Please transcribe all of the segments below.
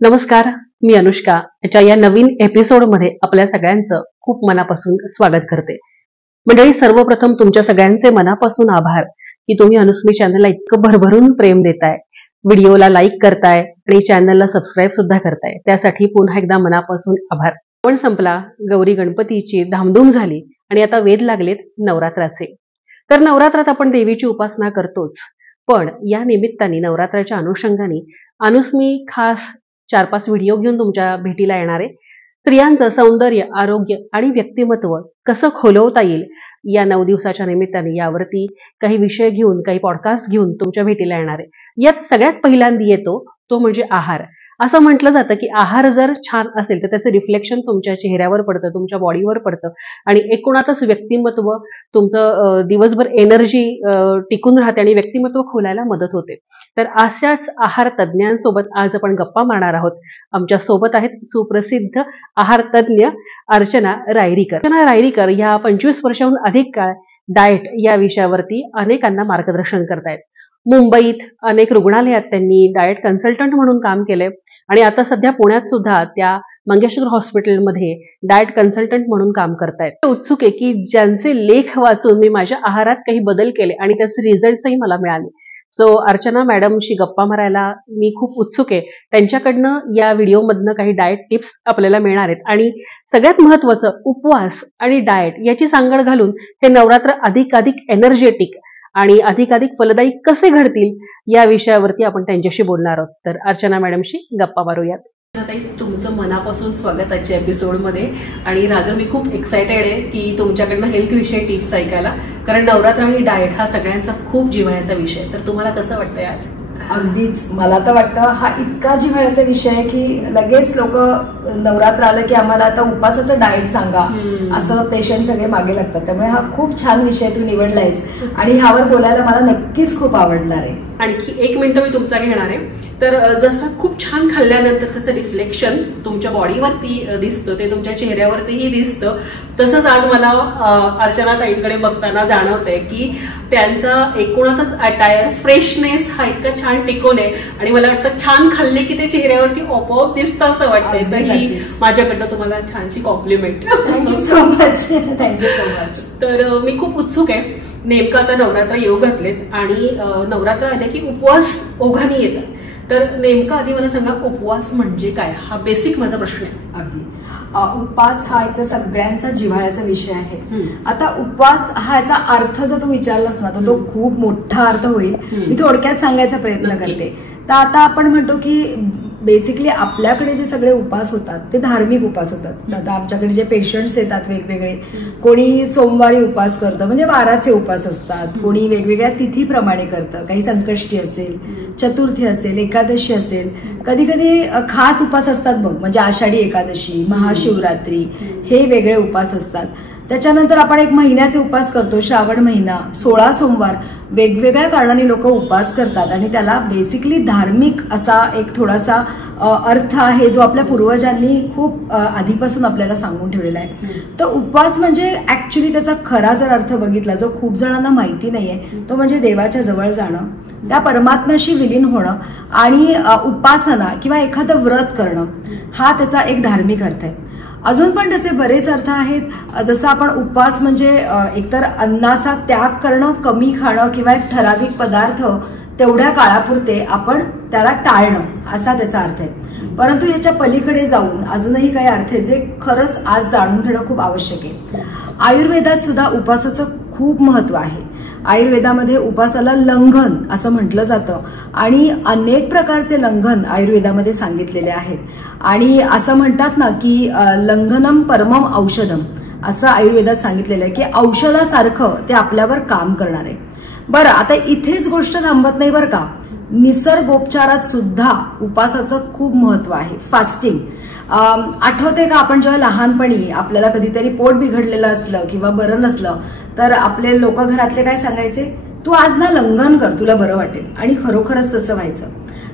नमस्कार, मी अनुष्का याच्या या नवीन एपिसोडमध्ये आपल्या सगळ्यांचं खूप मनापासून स्वागत करते. मंडळी, सर्वप्रथम तुमच्या सगळ्यांचे मनापासून आभार की तुम्ही अनुस्मी चॅनलला इतकं भरभरून प्रेम देताय, व्हिडिओला लाईक करताय आणि चॅनलला सबस्क्राईब सुद्धा करताय. त्यासाठी पुन्हा एकदा मनापासून आभार. पण संपला, गौरी गणपतीची धामधूम झाली आणि आता वेध लागलेत नवरात्राचे. तर नवरात्रात आपण देवीची उपासना करतोच, पण या निमित्ताने नवरात्राच्या अनुषंगाने अनुस्मी खास 4-5 व्हिडिओ घेऊन तुमच्या भेटीला येणार आहे. स्त्रियांचं सौंदर्य, आरोग्य आणि व्यक्तिमत्व कसं खोलवता येईल या 9 दिवसाच्या निमित्ताने यावरती काही विषय घेऊन, काही पॉडकास्ट घेऊन तुमच्या भेटीला येणार आहे. यात सगळ्यात पहिल्यांदा येतो तो म्हणजे आहार. असं म्हटलं जातं की आहार जर छान असेल तर त्याचं रिफ्लेक्शन तुमच्या चेहऱ्यावर पडतं, तुमच्या बॉडीवर पडतं आणि एकूणातच व्यक्तिमत्व तुमचं दिवसभर एनर्जी टिकून राहते आणि व्यक्तिमत्व खोलायला मदत होते. तर अशाच आहार तज्ज्ञांसोबत आज आपण गप्पा मारणार आहोत. आमच्या सोबत आहेत सुप्रसिद्ध आहार तज्ज्ञ अर्चना रायरीकर. अर्चना रायरीकर या 25 वर्षाहून अधिक काळ डाएट या विषयावरती अनेकांना मार्गदर्शन करतायत. मुंबईत अनेक रुग्णालयात त्यांनी डाएट कन्सल्टंट म्हणून काम केलंय आणि आता सध्या पुण्यात सुद्धा त्या मंगेश्वर हॉस्पिटलमध्ये डाएट कन्सल्टंट म्हणून काम करतायत. उत्सुक आहे की ज्यांचे लेख वाचून मी माझ्या आहारात काही बदल केले आणि त्याचे रिझल्ट्सही मला मिळाले. सो अर्चना मॅडमशी गप्पा मारायला मी खूप उत्सुक आहे. त्यांच्याकडनं या व्हिडिओमधनं काही डाएट टिप्स आपल्याला मिळणार आहेत आणि सगळ्यात महत्त्वाचं उपवास आणि डाएट याची सांगड घालून हे नवरात्र अधिकाधिक एनर्जेटिक आणि अधिकाधिक फलदायी कसे घडतील या विषयावरती आपण त्यांच्याशी बोलणार आहोत. तर अर्चना मॅडमशी गप्पा मारूयात. तुमचं मनापासून स्वागत आजच्या एपिसोडमध्ये. आणि रादर मी खूप एक्सायटेड आहे की तुमच्याकडनं हेल्थ विषयी टिप्स ऐकायला, कारण नवरात्र आणि डाएट हा सगळ्यांचा खूप जिव्हाळ्याचा विषय. तर तुम्हाला कसं वाटतंय आज? अगदीच, मला तर वाटतं हा इतका जिव्हाळ्याचा विषय आहे की लगेच लोक नवरात्र आलं की आम्हाला आता उपासाचं डाएट सांगा असं पेशंट सगळे मागे लागतात. त्यामुळे हा खूप छान विषय तू निवडलायस आणि ह्यावर बोलायला मला नक्कीच खूप आवडणार आहे. आणखी 1 मिनिट मी तुमचा घेणार आहे. तर जसं खूप छान खाल्ल्यानंतर त्याचं रिफ्लेक्शन तुमच्या बॉडीवरती दिसतं, ते तुमच्या चेहऱ्यावरतीही दिसतं. तसंच आज मला अर्चना ताईंकडे बघताना जाणवतंय की त्यांचा एकूणच अटायर फ्रेशनेस हा इतका छान टिकून आहे आणि मला वाटतं छान खाल्ले की ते चेहऱ्यावरती आपोआप दिसतं असं वाटतंय. तर ही माझ्याकडनं तुम्हाला छानशी compliment. Thank you so much. Thank you so much. तर मी खूप उत्सुक आहे. नेमकं आता नवरात्र येऊ घातलेत आणि नवरात्र आले की उपवास ओघाने येतात. तर नेमकं आधी मला सांगा, उपवास म्हणजे काय? हा बेसिक माझा प्रश्न आहे. अगदी, उपवास हा एक तर सगळ्यांचा जिव्हाळ्याचा विषय आहे. आता उपवास ह्याचा अर्थ जर तू विचारलास ना तर तो खूप मोठा अर्थ होईल. मी थोडक्यात सांगायचा प्रयत्न करते. तर आता आपण म्हणतो की बेसिकली आपल्याकडे जे सगळे उपास होतात ते धार्मिक उपास होतात. आता आमच्याकडे जे पेशंट्स येतात वेगवेगळे, कोणी सोमवारी उपास करतं म्हणजे वाराचे उपास असतात, कोणी वेगवेगळ्या तिथीप्रमाणे करतं, काही संकष्टी असेल, चतुर्थी असेल, एकादशी असेल, कधी कधी खास उपास असतात बघ, म्हणजे आषाढी एकादशी, महाशिवरात्री, हे वेगळे उपास असतात. त्याच्यानंतर आपण एक महिन्याचे उपास करतो, श्रावण महिना, 16 सोमवार, वेगवेगळ्या कारणाने लोक उपास करतात आणि त्याला बेसिकली धार्मिक असा एक थोडासा अर्थ आहे जो आपल्या पूर्वजांनी खूप आधीपासून आपल्याला सांगून ठेवलेला आहे. तर उपवास म्हणजे ऍक्च्युली त्याचा खरा जर अर्थ बघितला जो खूप जणांना माहिती नाहीये, तो म्हणजे देवाच्या जवळ जाणं, त्या परमात्म्याशी विलीन होणं आणि उपासना किंवा एखादं व्रत करणं, हा त्याचा एक धार्मिक अर्थ आहे. अजून पण त्याचे बरेच अर्थ आहेत. जसं आपण उपवास म्हणजे एकतर अन्नाचा त्याग करणं, कमी खाणं किंवा एक ठराविक पदार्थ तेवढ्या काळापुरते आपण त्याला टाळणं, असा त्याचा अर्थ आहे. परंतु याच्या पलीकडे जाऊन अजूनही काही अर्थ आहेत जे खरंच आज जाणून घेणं खूप आवश्यक आहे. आयुर्वेदात सुद्धा उपासाचं खूप महत्व आहे. आयुर्वेदामध्ये उपासाला लंघन असं म्हटलं जातं आणि अनेक प्रकारचे लंघन आयुर्वेदामध्ये सांगितलेले आहेत. आणि असं म्हणतात ना की लंघनम परमम औषधम, असं आयुर्वेदात सांगितलेलं आहे की औषधासारखं ते आपल्यावर काम करणार आहे. बरं, आता इथेच गोष्ट थांबत नाही बरं का. निसर्गोपचारात सुद्धा उपासाचं खूप महत्व आहे. फास्टिंग आठवते का, आपण जेव्हा लहानपणी आपल्याला कधीतरी पोट बिघडलेलं असलं किंवा बरं नसलं तर आपले लोक घरातले काय सांगायचे, तू आज ना लंघन कर, तुला बरं वाटेल. आणि खरोखरच तसं व्हायचं.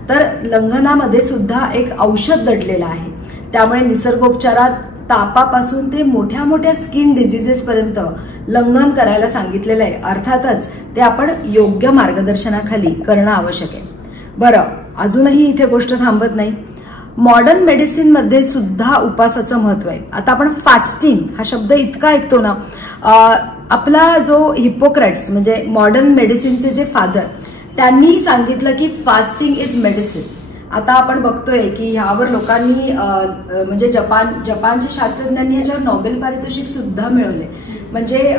तर लंघनामध्ये सुद्धा एक औषध दडलेलं आहे. त्यामुळे निसर्गोपचारात तापापासून ते मोठ्या मोठ्या स्किन डिझिजेस पर्यंत लंघन करायला सांगितलेलं आहे. अर्थातच ते आपण योग्य मार्गदर्शनाखाली करणं आवश्यक आहे. बरं, अजूनही इथे गोष्ट थांबत नाही. मॉडर्न मेडिसिन मध्ये सुद्धा उपवासाचं महत्व आहे. आता आपण फास्टिंग हा शब्द इतका ऐकतो ना, आपला जो हिपोक्रेट्स म्हणजे मॉडर्न मेडिसिनचे जे फादर, त्यांनी सांगितलं की फास्टिंग इज मेडिसिन. आता आपण बघतोय की ह्यावर लोकांनी म्हणजे जपानच्या शास्त्रज्ञांनी ह्याच्यावर नोबेल पारितोषिक सुद्धा मिळवले. म्हणजे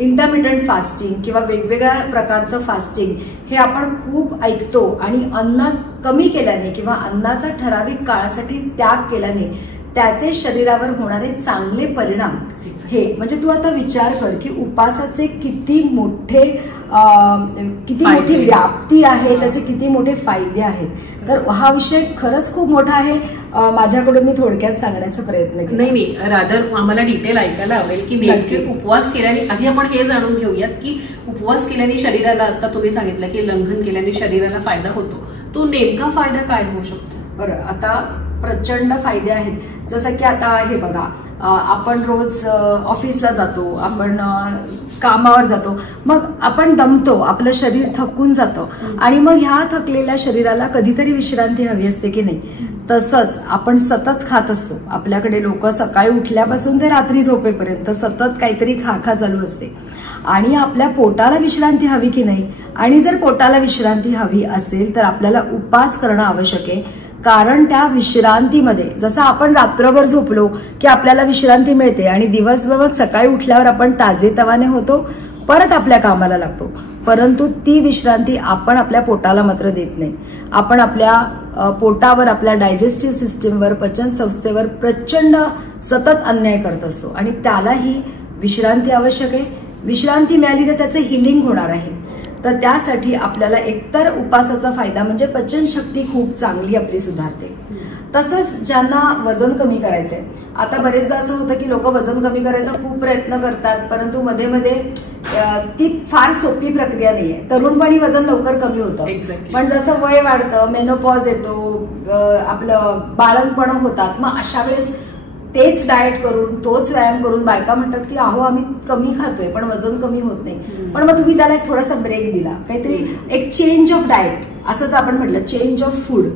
इंटरमिटंट फास्टिंग किंवा वेगवेगळ्या प्रकारचं फास्टिंग हे आपण खूप ऐकतो, आणि अन्न कमी केल्याने किंवा अन्नाचा ठराविक काळासाठी त्याग केल्याने त्याचे शरीरावर होणारे चांगले परिणाम हे, म्हणजे तू आता विचार कर की उपासाचे किती मोठी व्याप्ती आहे, त्याचे किती मोठे फायदे आहेत. तर हा विषय खरंच खूप मोठा आहे. माझ्याकडून मी थोडक्यात सांगण्याचा प्रयत्न केला. नाही रादर आम्हाला डिटेल ऐकायला आवडेल की नेमके उपवास केल्याने, आधी आपण हे जाणून घेऊयात की उपवास केल्याने शरीराला, आता तुम्ही सांगितलं की लंघन केल्याने शरीराला फायदा होतो, तो नेमका फायदा काय होऊ शकतो? बरं, आता प्रचंड फायदे आहेत. जसं की आता हे बघा, आपण रोज ऑफिसला जातो, आपण कामावर जातो, मग आपण दमतो, आपलं शरीर थकून जातं, आणि मग ह्या थकलेल्या शरीराला कधीतरी विश्रांती हवी असते की नाही. तसंच आपण सतत खात असतो. आपल्याकडे लोक सकाळी उठल्यापासून ते रात्री झोपेपर्यंत सतत काहीतरी खा चालू असते, आणि आपल्या पोटाला विश्रांती हवी की नाही. आणि जर पोटाला विश्रांती हवी असेल तर आपल्याला उपवास करणं आवश्यक आहे. कारण त्या विश्रांतीमध्ये, जसं आपण रात्रभर झोपलो की आपल्याला विश्रांती मिळते आणि दिवसभर सकाळी उठल्यावर आपण ताजेतवाने होतो, परत आपल्या कामाला लागतो. परंतु ती विश्रांती आपण आपल्या पोटाला मात्र देत नाही. आपण आपल्या पोटावर, आपल्या डायजेस्टिव्ह सिस्टीमवर, पचन संस्थेवर प्रचंड सतत अन्याय करत असतो, आणि त्यालाही विश्रांती आवश्यक आहे. विश्रांती मिळाली तर त्याचं हिलिंग होणार आहे. तर त्यासाठी आपल्याला एकतर उपासाचा फायदा म्हणजे पचनशक्ती खूप चांगली आपली सुधारते. तसंच ज्यांना वजन कमी करायचंय, आता बरेचदा असं होतं की लोक वजन कमी करायचा खूप प्रयत्न करतात, परंतु मध्ये मध्ये ती फार सोपी प्रक्रिया नाहीये. तरुणपणी वजन लवकर कमी होतं, पण जसं वय वाढतं, मेनोपॉज येतो, आपलं बाळंतपण होतात, मग अशा वेळेस तेच डाएट करून, तोच व्यायाम करून बायका म्हणतात की अहो आम्ही कमी खातोय पण वजन कमी होत नाही. पण मग तुम्ही त्याला एक थोडासा ब्रेक दिला, काहीतरी एक चेंज ऑफ डाएट, असंच आपण म्हटलं चेंज ऑफ फूड,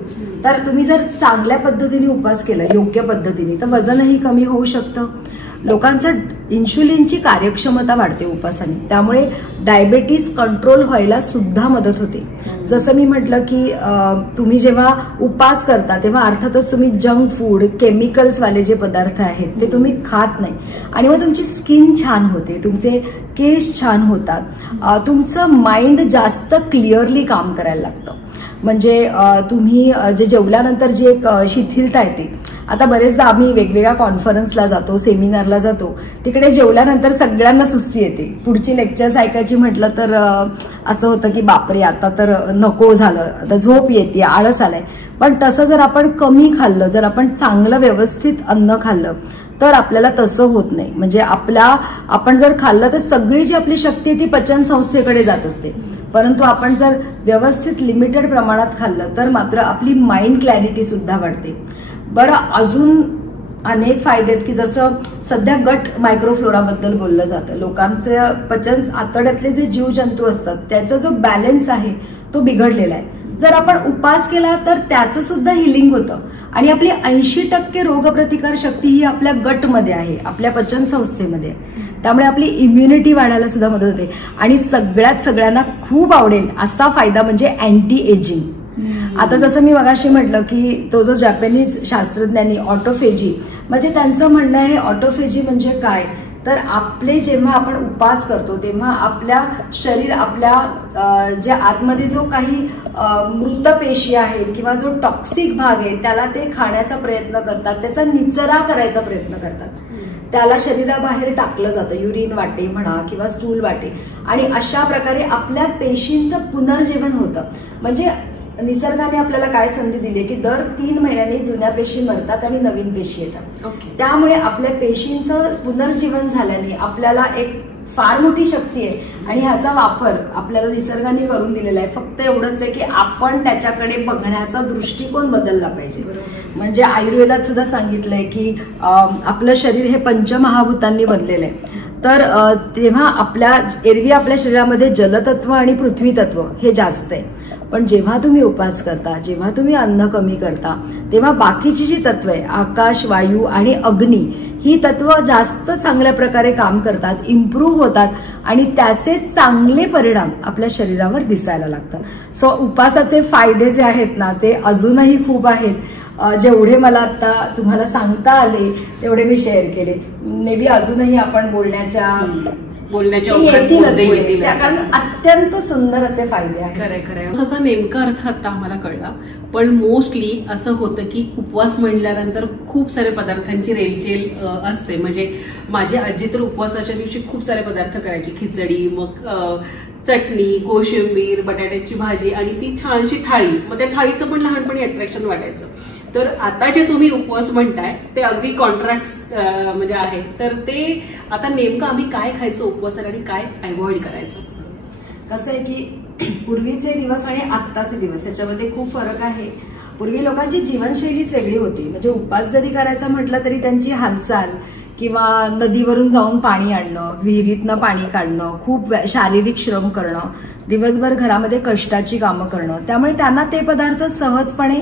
तर तुम्ही जर चांगल्या पद्धतीने उपवास केला, योग्य पद्धतीने, तर वजनही कमी होऊ शकतं. लोकांचं इन्शुलिनची कार्यक्षमता वाढते उपासाने, त्यामुळे डायबेटीस कंट्रोल व्हायला सुद्धा मदत होते. जसं मी म्हटलं की तुम्ही जेव्हा उपास करता तेव्हा अर्थातच तुम्ही जंक फूड, केमिकल्स वाले जे पदार्थ आहेत ते तुम्ही खात नाही, आणि मग तुमची स्किन छान होते, तुमचे केस छान होतात, तुमचं माइंड जास्त क्लिअरली काम करायला लागतं. म्हणजे तुम्ही जे जेवल्यानंतर जी एक शिथिलता येते, आता बरेचदा आम्ही वेगवेगळ्या कॉन्फरन्सला जातो, सेमिनारला जातो, तिकडे जेवल्यानंतर सगळ्यांना सुस्ती येते. पुढची लेक्चर्स ऐकायची म्हटलं तर असं होतं की बापरे आता तर नको झालं, आता झोप येते, आळस आलाय. पण तसं जर आपण कमी खाल्लं, जर आपण चांगलं व्यवस्थित अन्न खाल्लं तर आपल्याला तसं होत नाही. म्हणजे आपण जर खाल्लं तर सगळी जी आपली शक्ती ती पचन संस्थेकडे जात असते, परंतु आपण जर व्यवस्थित लिमिटेड प्रमाणात खाल्लं तर मात्र आपली माइंड क्लॅरिटी सुद्धा वाढते. बरं, अजून अनेक फायदे आहेत की जसं सध्या गट मायक्रोफ्लोराबद्दल बोललं जातं. लोकांचं पचन आतड्यातले जे जीवजंतू असतात त्याचा जो बॅलन्स आहे तो बिघडलेला आहे. जर आपण उपवास केला तर त्याचं सुद्धा हिलिंग होतं, आणि आपली 80% रोगप्रतिकार शक्ती ही आपल्या गटमध्ये आहे, आपल्या पचन संस्थेमध्ये. त्यामुळे आपली इम्युनिटी वाढायला सुद्धा मदत होते. आणि सगळ्यांना खूप आवडेल असा फायदा म्हणजे अँटी एजिंग. आता जसं मी मगाशी म्हटलं की तो जो जॅपनीज शास्त्रज्ञांनी ऑटोफेजी, म्हणजे त्यांचं म्हणणं आहे ऑटोफेजी म्हणजे काय, तर आपले जेव्हा आपण उपवास करतो तेव्हा आपल्या शरीर, आपल्या ज्या आतमध्ये जो काही मृत पेशी आहेत किंवा जो टॉक्सिक भाग आहे त्याला ते खाण्याचा प्रयत्न करतात, त्याचा निचरा करायचा प्रयत्न करतात. त्याला शरीराबाहेर टाकलं जातं, युरिन वाटे म्हणा किंवा स्टूल वाटे, आणि अशा प्रकारे आपल्या पेशींचं पुनर्जीवन होतं. म्हणजे निसर्गाने आपल्याला काय संधी दिली की दर 3 महिन्यांनी जुन्या पेशी मरतात आणि नवीन पेशी येतात. त्यामुळे आपल्या पेशींचं पुनर्जीवन झाल्याने आपल्याला एक फार मोठी शक्ती आहे, आणि ह्याचा वापर आपल्याला निसर्गाने करून दिलेला आहे. फक्त एवढंच आहे की आपण त्याच्याकडे बघण्याचा दृष्टिकोन बदलला पाहिजे. म्हणजे आयुर्वेदात सुद्धा सांगितलंय की आपलं शरीर हे पंचमहाभूतांनी बनलेलं आहे. तर तेव्हा एरवी आपल्या शरीरामध्ये जलतत्व आणि पृथ्वी तत्व हे जास्त आहे, पण जेव्हा तुम्ही उपास करता, जेव्हा तुम्ही अन्न कमी करता, तेव्हा बाकीची जी तत्व आहे, आकाश, वायू आणि अग्नी, ही तत्व जास्त चांगल्या प्रकारे काम करतात, इम्प्रूव्ह होतात आणि त्याचे चांगले परिणाम आपल्या शरीरावर दिसायला लागतात. सो उपासाचे फायदे जे आहेत ना, ते अजूनही खूप आहेत. जेवढे मला आता तुम्हाला सांगता आले तेवढे मी शेअर केले. मे बी अजूनही आपण बोलण्याच्या येतीलच, कारण अत्यंत सुंदर असे फायदे आहेत. खरंय खरंय, असा नेमका अर्थ आता आम्हाला कळला. पण मोस्टली असं होतं की उपवास म्हणल्यानंतर खूप सारे पदार्थांची रेलचेल असते. म्हणजे माझी आजी तर उपवासाच्या दिवशी खूप सारे पदार्थ करायची, खिचडी, मग चटणी, कोशिंबीर, बटाट्याची भाजी आणि ती छानशी थाळी. मग त्या थाळीचं पण लहानपणी अट्रॅक्शन वाटायचं. तर आता जे तुम्ही उपवास म्हणताय ते अगदी कॉन्ट्रॅक्ट म्हणजे आहे. तर ते आता नेमकं आम्ही काय खायचं उपवासाला आणि काय अवॉइड करायचं? कसं आहे की पूर्वीचे दिवस आणि आत्ताचे दिवस याच्यामध्ये खूप फरक आहे. पूर्वी लोकांची जीवनशैलीच वेगळी होती. म्हणजे उपवास जरी करायचा म्हटलं तरी त्यांची हालचाल किंवा नदीवरून जाऊन पाणी आणणं, विहिरीतनं पाणी काढणं, खूप शारीरिक श्रम करणं, दिवसभर घरामध्ये कष्टाची कामं करणं, त्यामुळे त्यांना ते पदार्थ सहजपणे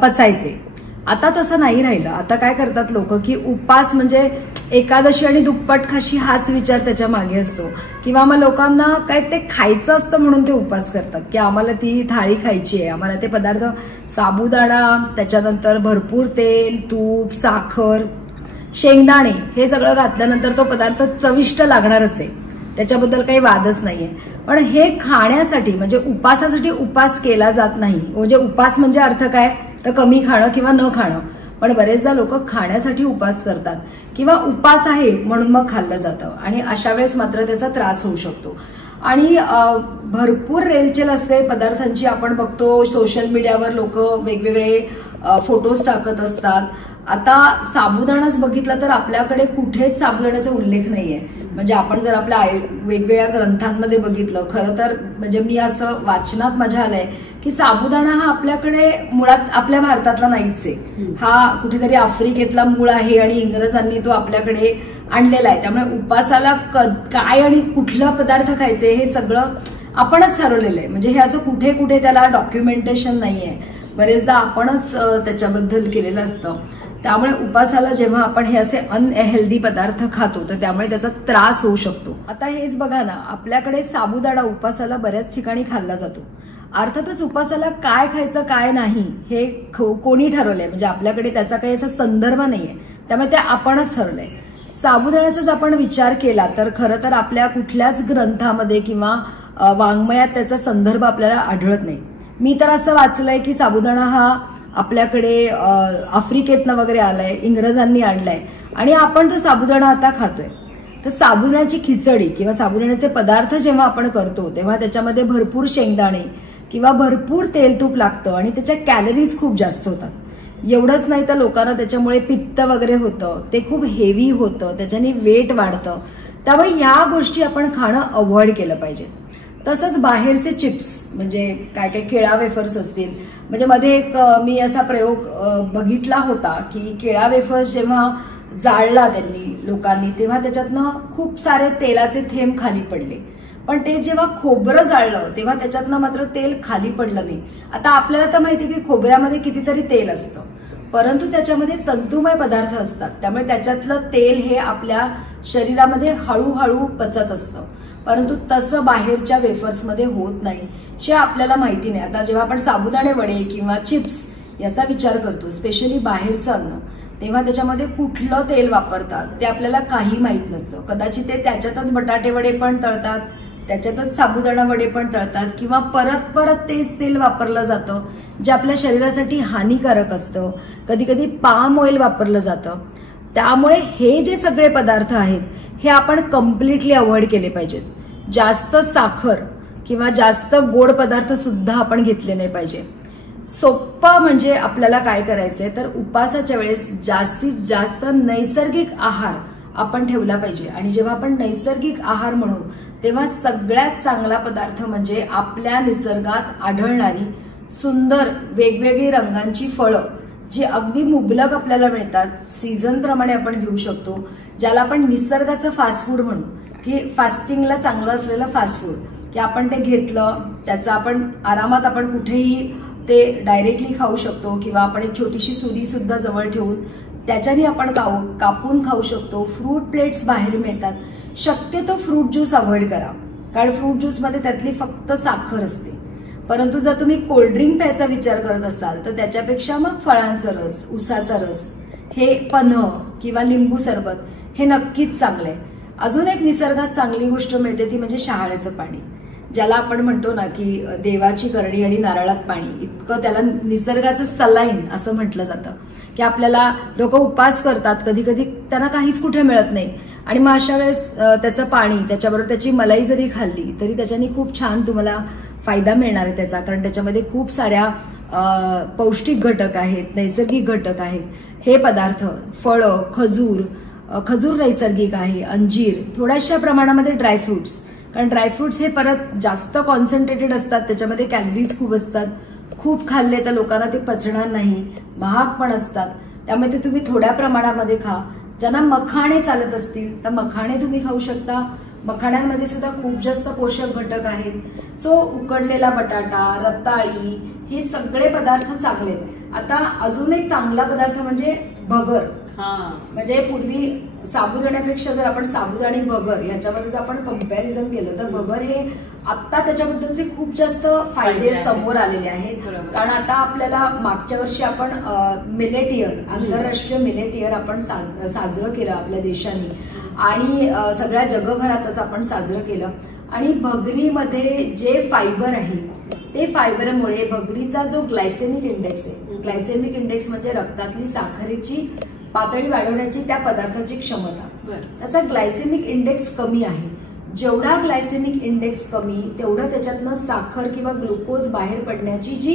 पचायचे. आता तसं नाही राहिलं. आता काय करतात लोक की उपास म्हणजे एकादशी आणि दुप्पट खाशी हाच विचार त्याच्या मागे असतो. किंवा मग लोकांना काय ते खायचं असतं म्हणून ते उपास करतात की आम्हाला ती थाळी खायची आहे, आम्हाला ते पदार्थ, साबुदाणा, त्याच्यानंतर भरपूर तेल, तूप, साखर, शेंगदाणे हे सगळं घातल्यानंतर तो पदार्थ चविष्ट लागणारच आहे, त्याच्याबद्दल काही वादच नाहीये. पण हे खाण्यासाठी म्हणजे उपासासाठी उपास केला जात नाही. म्हणजे उपास म्हणजे अर्थ काय तर कमी खाणं किंवा न खाणं. पण बरेचदा लोक खाण्यासाठी उपास करतात किंवा उपास आहे म्हणून मग खाल्लं जातं आणि अशा वेळेस मात्र त्याचा त्रास होऊ शकतो. आणि भरपूर रेलचेल असते पदार्थांची. आपण बघतो सोशल मीडियावर लोक वेगवेगळे फोटोज टाकत असतात. आता साबुदाणाच बघितला तर आपल्याकडे कुठेच साबुदाण्याचा उल्लेख नाहीये. म्हणजे आपण जर आपल्या वेगवेगळ्या ग्रंथांमध्ये बघितलं, खरं तर म्हणजे मी असं वाचनात माझ्या आलंय की साबुदाणा हा आपल्याकडे मुळात आपल्या भारतातला नाहीच आहे. हा कुठेतरी आफ्रिकेतला मूळ आहे आणि इंग्रजांनी तो आपल्याकडे आणलेला आहे. त्यामुळे उपासाला काय आणि कुठला पदार्थ खायचे हे सगळं आपणच ठरवलेलं आहे. म्हणजे हे असं कुठे कुठे त्याला डॉक्युमेंटेशन नाहीये. बरेचदा आपणच त्याच्याबद्दल केलेलं असतं. त्यामुळे उपासाला जेव्हा आपण हे असे अनहेल्दी पदार्थ खातो तर त्यामुळे त्याचा त्रास होऊ शकतो. आता हेच बघा ना, आपल्याकडे साबुदाणा उपासाला बऱ्याच ठिकाणी खाल्ला जातो. अर्थातच उपासाला काय खायचं काय नाही हे कोणी ठरवलंय, म्हणजे आपल्याकडे त्याचा काही असा संदर्भ नाहीये, त्यामुळे ते आपणच ठरवलंय. साबुदाण्याचाच आपण विचार केला तर खरं तर आपल्या कुठल्याच ग्रंथामध्ये किंवा वाङ्मयात त्याचा संदर्भ आपल्याला आढळत नाही. मी तर असं वाचलंय की साबुदाणा हा आपल्याकडे आफ्रिकेतनं वगैरे आलाय, इंग्रजांनी आणलाय आणि आपण तो साबुदाणा आता खातोय. तर साबुदाण्याची खिचडी किंवा साबुदाण्याचे पदार्थ जेव्हा आपण करतो तेव्हा त्याच्यामध्ये भरपूर शेंगदाणे किंवा भरपूर तेल तूप लागतं आणि त्याच्या कॅलरीज खूप जास्त होतात. एवढंच नाही तर लोकांना त्याच्यामुळे पित्त वगैरे होतं, ते खूप हेवी होतं, त्याच्याने वेट वाढतं. त्यामुळे या गोष्टी आपण खाणं अवॉइड केलं पाहिजे. तसंच बाहेरचे चिप्स म्हणजे काय काय केळा वेफर्स असतील, म्हणजे मध्ये एक मी असा प्रयोग बघितला होता की केळा वेफर्स जेव्हा जाळला त्यांनी लोकांनी तेव्हा त्याच्यातनं खूप सारे तेलाचे थेंब खाली पडले. पण ते जेव्हा खोबरं जाळलं तेव्हा त्याच्यातनं मात्र तेल खाली पडलं नाही. आता आपल्याला तर माहिती की खोबऱ्यामध्ये कितीतरी तेल असतं, परंतु त्याच्यामध्ये तंतुमय पदार्थ असतात. त्यामुळे त्याच्यातलं तेल हे आपल्या शरीरामध्ये हळूहळू पचत असतं. परंतु तसं बाहेरच्या वेफर्समध्ये होत नाही, जे आपल्याला माहिती नाही. आता जेव्हा आपण साबुदाणे वडे किंवा चिप्स याचा विचार करतो, स्पेशली बाहेरचं अन्न, तेव्हा त्याच्यामध्ये कुठलं तेल वापरतात ते आपल्याला काही माहीत नसतं. कदाचित ते त्याच्यातच बटाटे वडे पण तळतात, त्याच्यातच साबुदाणा वडे पण तळतात किंवा परत परत तेच तेल वापरलं जातं जे आपल्या शरीरासाठी हानिकारक असतं. कधी कधी पाम ऑइल वापरलं जातं. त्यामुळे हे जे सगळे पदार्थ आहेत हे आपण कम्प्लिटली अवॉइड केले पाहिजेत. जास्त साखर किंवा जास्त गोड पदार्थ सुद्धा आपण घेतले नाही पाहिजे. सोप्पं म्हणजे आपल्याला काय करायचंय तर उपासाच्या वेळेस जास्तीत जास्त नैसर्गिक आहार आपण ठेवला पाहिजे. आणि जेव्हा आपण नैसर्गिक आहार म्हणू तेव्हा सगळ्यात चांगला पदार्थ म्हणजे आपल्या निसर्गात आढळणारी सुंदर वेगवेगळी रंगांची फळं जी अगदी मुबलक आपल्याला मिळतात, सीझन प्रमाणे आपण घेऊ शकतो, ज्याला आपण निसर्गाचं फास्ट फूड म्हणू की फास्टिंगला चांगलं असलेलं फास्ट फूड. की आपण ते घेतलं, त्याचं आपण आरामात आपण कुठेही ते डायरेक्टली खाऊ शकतो किंवा आपण एक छोटीशी सुरी सुद्धा जवळ ठेवून त्याच्याने आपण कापून खाऊ शकतो. फ्रूट प्लेट्स बाहेर मिळतात. शक्यतो फ्रूट ज्यूस अवॉइड करा, कारण फ्रूट ज्यूसमध्ये त्यातली फक्त साखर असते. परंतु जर तुम्ही कोल्ड्रिंक प्यायचा विचार करत असाल तर त्याच्यापेक्षा मग फळांचा रस, उसाचा रस, हे पन्ह किंवा लिंबू सरबत हे नक्कीच चांगलं आहे. अजून एक निसर्गात चांगली गोष्ट मिळते ती म्हणजे शहाळ्याचं पाणी, ज्याला आपण म्हणतो ना की देवाची करणी आणि नारळात पाणी, इतकं त्याला निसर्गाचं सलाईन असं म्हटलं जातं. की आपल्याला लोक उपवास करतात, कधी कधी त्यांना काहीच कुठे मिळत नाही आणि मग अशा वेळेस त्याचं पाणी, त्याच्याबरोबर त्याची मलाई जरी खाल्ली तरी त्याच्याने खूप छान तुम्हाला फायदा मिळणार आहे त्याचा, कारण त्याच्यामध्ये खूप साऱ्या पौष्टिक घटक आहेत, नैसर्गिक घटक आहेत. हे पदार्थ, फळं, खजूर नैसर्गिक आहे, अंजीर, थोड्याशा प्रमाणामध्ये ड्रायफ्रुट्स, कारण ड्रायफ्रुट्स हे परत जास्त कॉन्सन्ट्रेटेड असतात, त्याच्यामध्ये कॅलरीज खूप असतात. खूप खाल्ले तर लोकांना ते पचणार नाही, महाग पण असतात, त्यामुळे ते तुम्ही थोड्या प्रमाणामध्ये खा. ज्यांना मखाणे चालत असतील तर मखाणे तुम्ही खाऊ शकता. मखाण्यांमध्ये सुद्धा खूप जास्त पोषक घटक आहेत. सो उकडलेला बटाटा, रताळी, हे सगळे पदार्थ चांगले आहेत. आता अजून एक चांगला पदार्थ म्हणजे भगर. म्हणजे पूर्वी साबुदाण्यापेक्षा जर आपण साबुदाणे भगर याच्यामध्ये जर आपण कंपॅरिझन केलं तर भगर हे आता त्याच्याबद्दलचे खूप जास्त फायदे समोर आलेले आहेत. कारण आता आपल्याला मागच्या वर्षी आपण मिलेट इयर, आंतरराष्ट्रीय मिलेट इयर आपण साजरं केलं आपल्या देशाने आणि सगळ्या जगभरातच आपण साजरं केलं. आणि भगरीमध्ये जे फायबर आहे ते फायबरमुळे भगरीचा जो ग्लायसेमिक इंडेक्स आहे, ग्लायसेमिक इंडेक्स म्हणजे रक्तातली साखरेची पातळी वाढवण्याची त्या पदार्थाची क्षमता, त्याचा ग्लायसेमिक इंडेक्स कमी आहे. जेवढा ग्लायसेमिक इंडेक्स कमी तेवढं त्याच्यातनं साखर किंवा ग्लुकोज बाहेर पडण्याची जी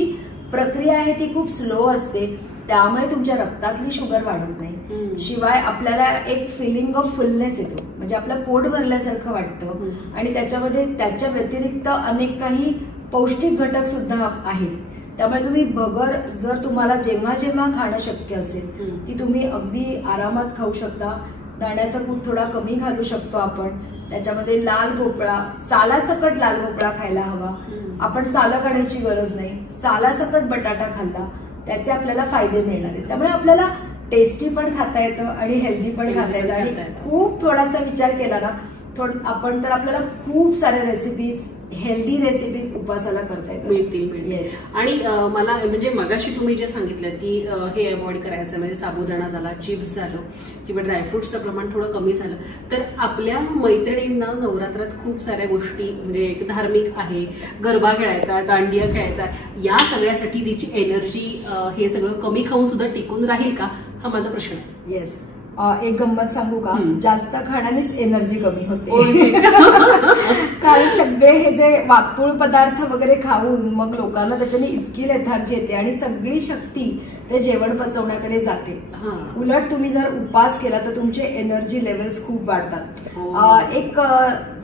प्रक्रिया आहे ती खूप स्लो असते, त्यामुळे तुमच्या रक्तातली शुगर वाढत नाही. शिवाय आपल्याला एक फिलिंग ऑफ फुलनेस येतो, म्हणजे आपलं पोट भरल्यासारखं वाटतं आणि त्याच्यामध्ये त्याच्या व्यतिरिक्त अनेक काही पौष्टिक घटक सुद्धा आहेत. त्यामुळे तुम्ही भगर जर तुम्हाला जेव्हा जेव्हा खाणं शक्य असेल ती तुम्ही अगदी आरामात खाऊ शकता. दाण्याचा कूट थोडा कमी घालू शकतो आपण. त्याच्यामध्ये लाल भोपळा, सालासकट लाल भोपळा खायला हवा. आपण सालं काढायची गरज नाही. सालासकट बटाटा खाल्ला त्याचे आपल्याला फायदे मिळणार आहेत. त्यामुळे आपल्याला टेस्टी पण खाता येतं आणि हेल्दी पण खाता येतं. आणि खूप थोडासा विचार केला ना आपण तर आपल्याला खूप साऱ्या रेसिपीज, हेल्दी रेसिपीज उपवासाला करता येतात, मिळतील. आणि मला म्हणजे मगाशी तुम्ही जे सांगितलं की हे अवॉइड करायचं, म्हणजे साबुदाणा झाला, चिप्स झालं किंवा ड्रायफ्रुट्सचं प्रमाण थोडं कमी झालं, तर आपल्या मैत्रिणींना नवरात्रात खूप साऱ्या गोष्टी, म्हणजे एक धार्मिक आहे, गरबा खेळायचा, दांडिया खेळायचा, या सगळ्यासाठी तिची एनर्जी हे सगळं कमी खाऊन सुद्धा टिकून राहील का, हा माझा प्रश्न आहे. येस. एक गंमत सांगू का, जास्त खाण्यानेच एनर्जी कमी होते. कारण सगळे हे जे वातूळ पदार्थ वगैरे खाऊन मग लोकांना त्याच्याने इतकी लेथार्जी येते आणि सगळी शक्ती ते जेवण पचवण्याकडे जाते. उलट तुम्ही जर उपवास केला तर तुमचे एनर्जी लेवल्स खूप वाढतात. एक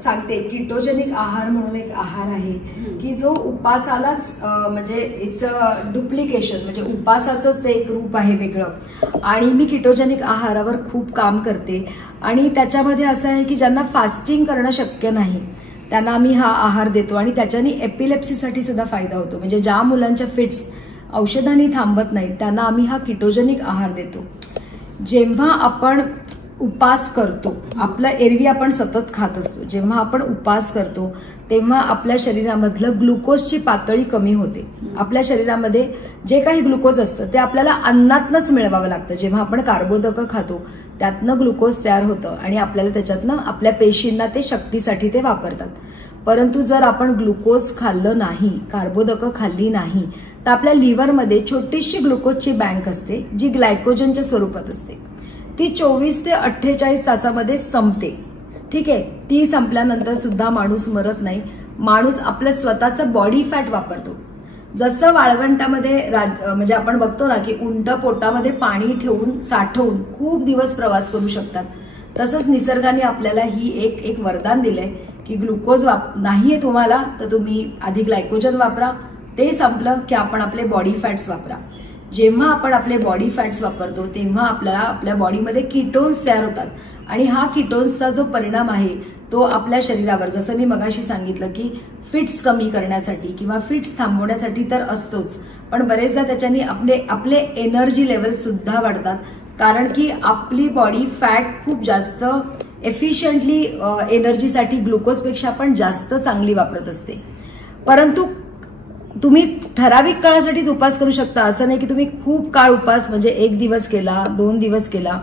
सांगते, किटोजेनिक आहार म्हणून एक आहार आहे की जो उपवासालाच म्हणजे इट्स डुप्लिकेशन, म्हणजे उपवासाचंच ते एक रूप आहे वेगळं. आणि मी किटोजेनिक आहारावर खूप काम करते आणि त्याच्यामध्ये असं आहे की ज्यांना फास्टिंग करणं शक्य नाही त्यांना आम्ही हा आहार देतो आणि त्याच्याने एपिलेप्सीसाठी सुद्धा फायदा होतो. म्हणजे ज्या मुलांच्या फिट्स औषधांनी थांबत नाहीत त्यांना आम्ही हा किटोजेनिक आहार देतो. जेव्हा आपण उपवास करतो, आपलं एरवी आपण सतत खात असतो, जेव्हा आपण उपवास करतो तेव्हा आपल्या शरीरामधलं ग्लुकोजची पातळी कमी होते. आपल्या शरीरामध्ये जे काही ग्लुकोज असतं ते आपल्याला अन्नातनंच मिळवावं लागतं. जेव्हा आपण कार्बोदकं खातो त्यातनं ग्लुकोज तयार होतं आणि आपल्याला त्याच्यातनं आपल्या पेशींना ते शक्तीसाठी ते वापरतात. परंतु जर आपण ग्लुकोज खाल्लं नाही, कार्बोदकं खाल्ली नाही, तर आपल्या लिव्हरमध्ये छोटीशी ग्लुकोजची बँक असते जी ग्लायकोजनच्या स्वरूपात असते. ती 24 ते 48 तासामध्ये संपते. ठीक आहे, ती संपल्यानंतर सुद्धा माणूस मरत नाही. माणूस आपलं स्वतःचं बॉडी फॅट वापरतो. जसं वाळवंटामध्ये म्हणजे आपण बघतो ना की उंट पोटामध्ये पाणी ठेवून साठवून खूप दिवस प्रवास करू शकतात, तसंच निसर्गाने आपल्याला ही एक वरदान दिलंय की ग्लुकोज नाहीये तुम्हाला तर तुम्ही आधी ग्लायकोजन वापरा, ते संपलं की आपण आपले बॉडी फॅट्स वापरा. जेव्हा आपण आपले बॉडी फॅट्स वापरतो तेव्हा आपल्याला आपल्या बॉडीमध्ये कीटोन्स तयार होतात आणि हा कीटोन्सचा जो परिणाम आहे तो आपल्या शरीरावर, जसं मी मगाशी सांगितलं की फिट्स कमी करण्यासाठी किंवा फिट्स थांबवण्यासाठी तर असतोच, पण बरेचदा त्याच्याने आपले एनर्जी लेवल सुद्धा वाढतात, कारण की आपली बॉडी फॅट खूप जास्त एफिशियंटली एनर्जीसाठी ग्लुकोजपेक्षा पण जास्त चांगली वापरत असते. परंतु तुम्ही ठराविक काळासाठीच उपास करू शकता, असं नाही की तुम्ही खूप काळ उपास म्हणजे 1 दिवस केला, 2 दिवस केला,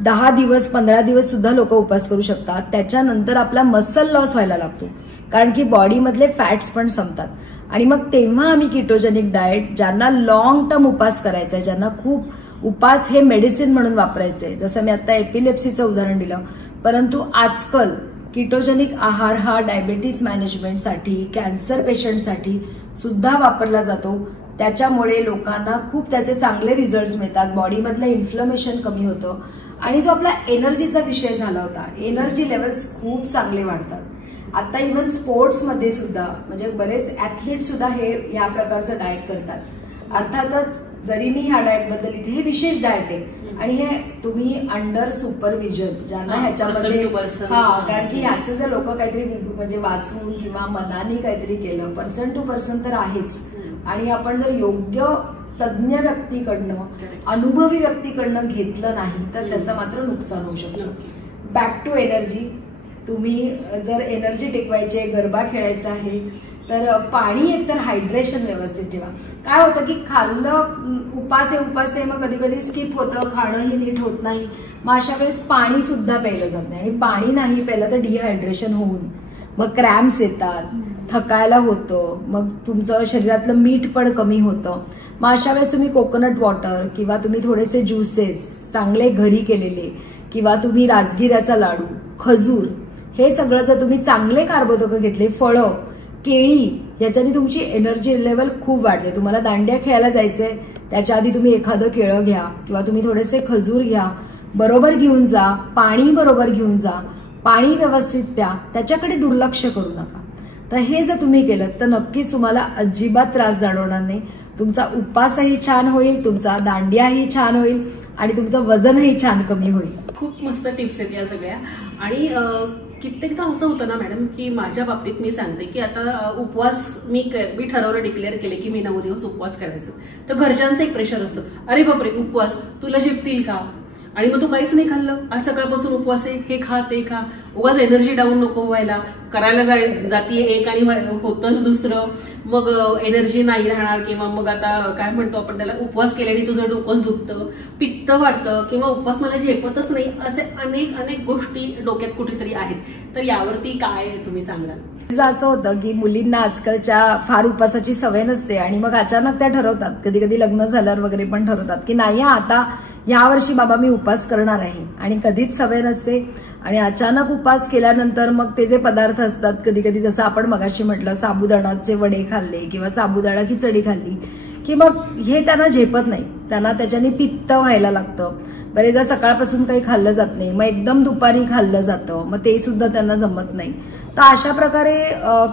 10 दिवस 15 दिवस सुद्धा लोक उपास करू शकतात. त्याच्यानंतर आपला मसल लॉस व्हायला लागतो, कारण की बॉडीमधले फॅट्स पण संपतात. आणि मग तेव्हा आम्ही किटोजेनिक डाएट, ज्यांना लॉंग टर्म उपास करायचा आहे, ज्यांना खूप उपास हे मेडिसिन म्हणून वापरायचे, जसं मी आता एपिलेप्सीचं उदाहरण दिलं, परंतु आजकाल किटोजेनिक आहार हा डायबेटीस मॅनेजमेंटसाठी, कॅन्सर पेशंटसाठी सुद्धा वापरला जातो. त्याच्यामुळे लोकांना खूप त्याचे चांगले रिझल्ट मिळतात, बॉडीमधलं इन्फ्लमेशन कमी होतं. आणि जो आपला एनर्जीचा विषय झाला होता, एनर्जी लेवल्स खूप चांगले वाढतात. आता इव्हन स्पोर्ट्समध्ये सुद्धा म्हणजे बरेच ऍथलीट सुद्धा ह्या प्रकारचं डाएट करतात. अर्थातच जरी मी ह्या डाएट बद्दल इथे, हे विशेष डाएट आहे आणि हे तुम्ही अंडर सुपरविजन ज्यांना ह्याच्यामध्ये, कारण की ह्याचं जर लोक काहीतरी म्हणजे वाचून किंवा मनाने काहीतरी केलं, पर्सन टू पर्सन तर आहेच. आणि आपण जर योग्य तज्ञ व्यक्तीकडनं, अनुभवी व्यक्तीकडनं घेतलं नाही तर त्याचं मात्र नुकसान होऊ शकतं. Back to energy. तुम्ही जर एनर्जी टिकवायची आहे, गरबा खेळायचा आहे, तर पाणी एकतर हायड्रेशन व्यवस्थित ठेवा. काय होतं की खाल्लं, उपास आहे, मग कधी कधी स्किप होतं, खाणंही नीट होत नाही, मग अशा वेळेस पाणी सुद्धा प्यायलं जात नाही. आणि पाणी नाही प्यायलं तर डिहायड्रेशन होऊन मग क्रॅम्प्स येतात, थकायला होतं, मग तुमचं शरीरातलं मीठ पण कमी होतं. मग अशा वेळेस तुम्ही कोकोनट वॉटर किंवा तुम्ही थोडेसे ज्युसेस चांगले घरी केलेले, किंवा तुम्ही राजगिऱ्याचा लाडू, खजूर, हे सगळं जर तुम्ही चांगले कार्बोदके घेतले, फळं, केळी, याच्याने तुमची एनर्जी लेवल खूप वाढते. तुम्हाला दांड्या खेळायला जायचंय, त्याच्या आधी तुम्ही एखादं केळं घ्या किंवा तुम्ही थोडेसे खजूर घ्या, बरोबर घेऊन जा, पाणी बरोबर घेऊन जा, पाणी व्यवस्थित प्या, त्याच्याकडे दुर्लक्ष करू नका. तर हे जर तुम्ही केलं तर नक्कीच तुम्हाला अजिबात त्रास जाणवणार नाही. तुमचा उपासही छान होईल, तुमचा दांडियाही छान होईल आणि तुमचं वजनही छान कमी होईल. खूप मस्त टिप्स आहेत या सगळ्या. आणि कित्येकदा असं होतं ना मॅडम, की माझ्या बाबतीत मी सांगते की आता उपवास मी ठरवलं, डिक्लेअर केले की मी 9 दिवस उपवास करायचं, तर घरच्यांचं एक प्रेशर असतं, अरे बापरे उपवास, तुला झेपतील का, आणि मग तू काहीच नाही खाल्लं, आज सकाळपासून उपवास आहे, हे खा ते खा, उगाच एनर्जी डाऊन नको व्हायला, करायला जातीये एक आणि होतच दुसरं, मग एनर्जी नाही राहणार, किंवा मग आता काय म्हणतो आपण त्याला, उपवास केल्याने तुझं डोकंच दुखतं, पित्त वाढतं, किंवा उपवास मला झेपतच नाही, असे अनेक गोष्टी डोक्यात कुठेतरी आहेत. तर यावरती काय तुम्ही सांगाल? असं होतं की मुलींना आजकालच्या फार उपासाची सवय नसते आणि मग अचानक त्या ठरवतात, कधी कधी लग्न झाल्यावर वगैरे पण ठरवतात की नाही आता यावर्षी बाबा मी उपास करणार आहे, आणि कधीच सवय नसते. आणि अचानक उपास केल्यानंतर मग ते जे पदार्थ असतात, कधी कधी जसं आपण मगाशी म्हटलं, साबुदाणाचे वडे खाल्ले किंवा साबुदाणा खिचडी खाल्ली की मग हे त्यांना झेपत नाही, त्यांना त्याच्याने पित्त व्हायला लागतं. बरेचदा सकाळपासून काही खाल्लं जात नाही, मग एकदम दुपारी खाल्लं जातं, मग ते सुद्धा त्यांना जमत नाही. तर अशा प्रकारे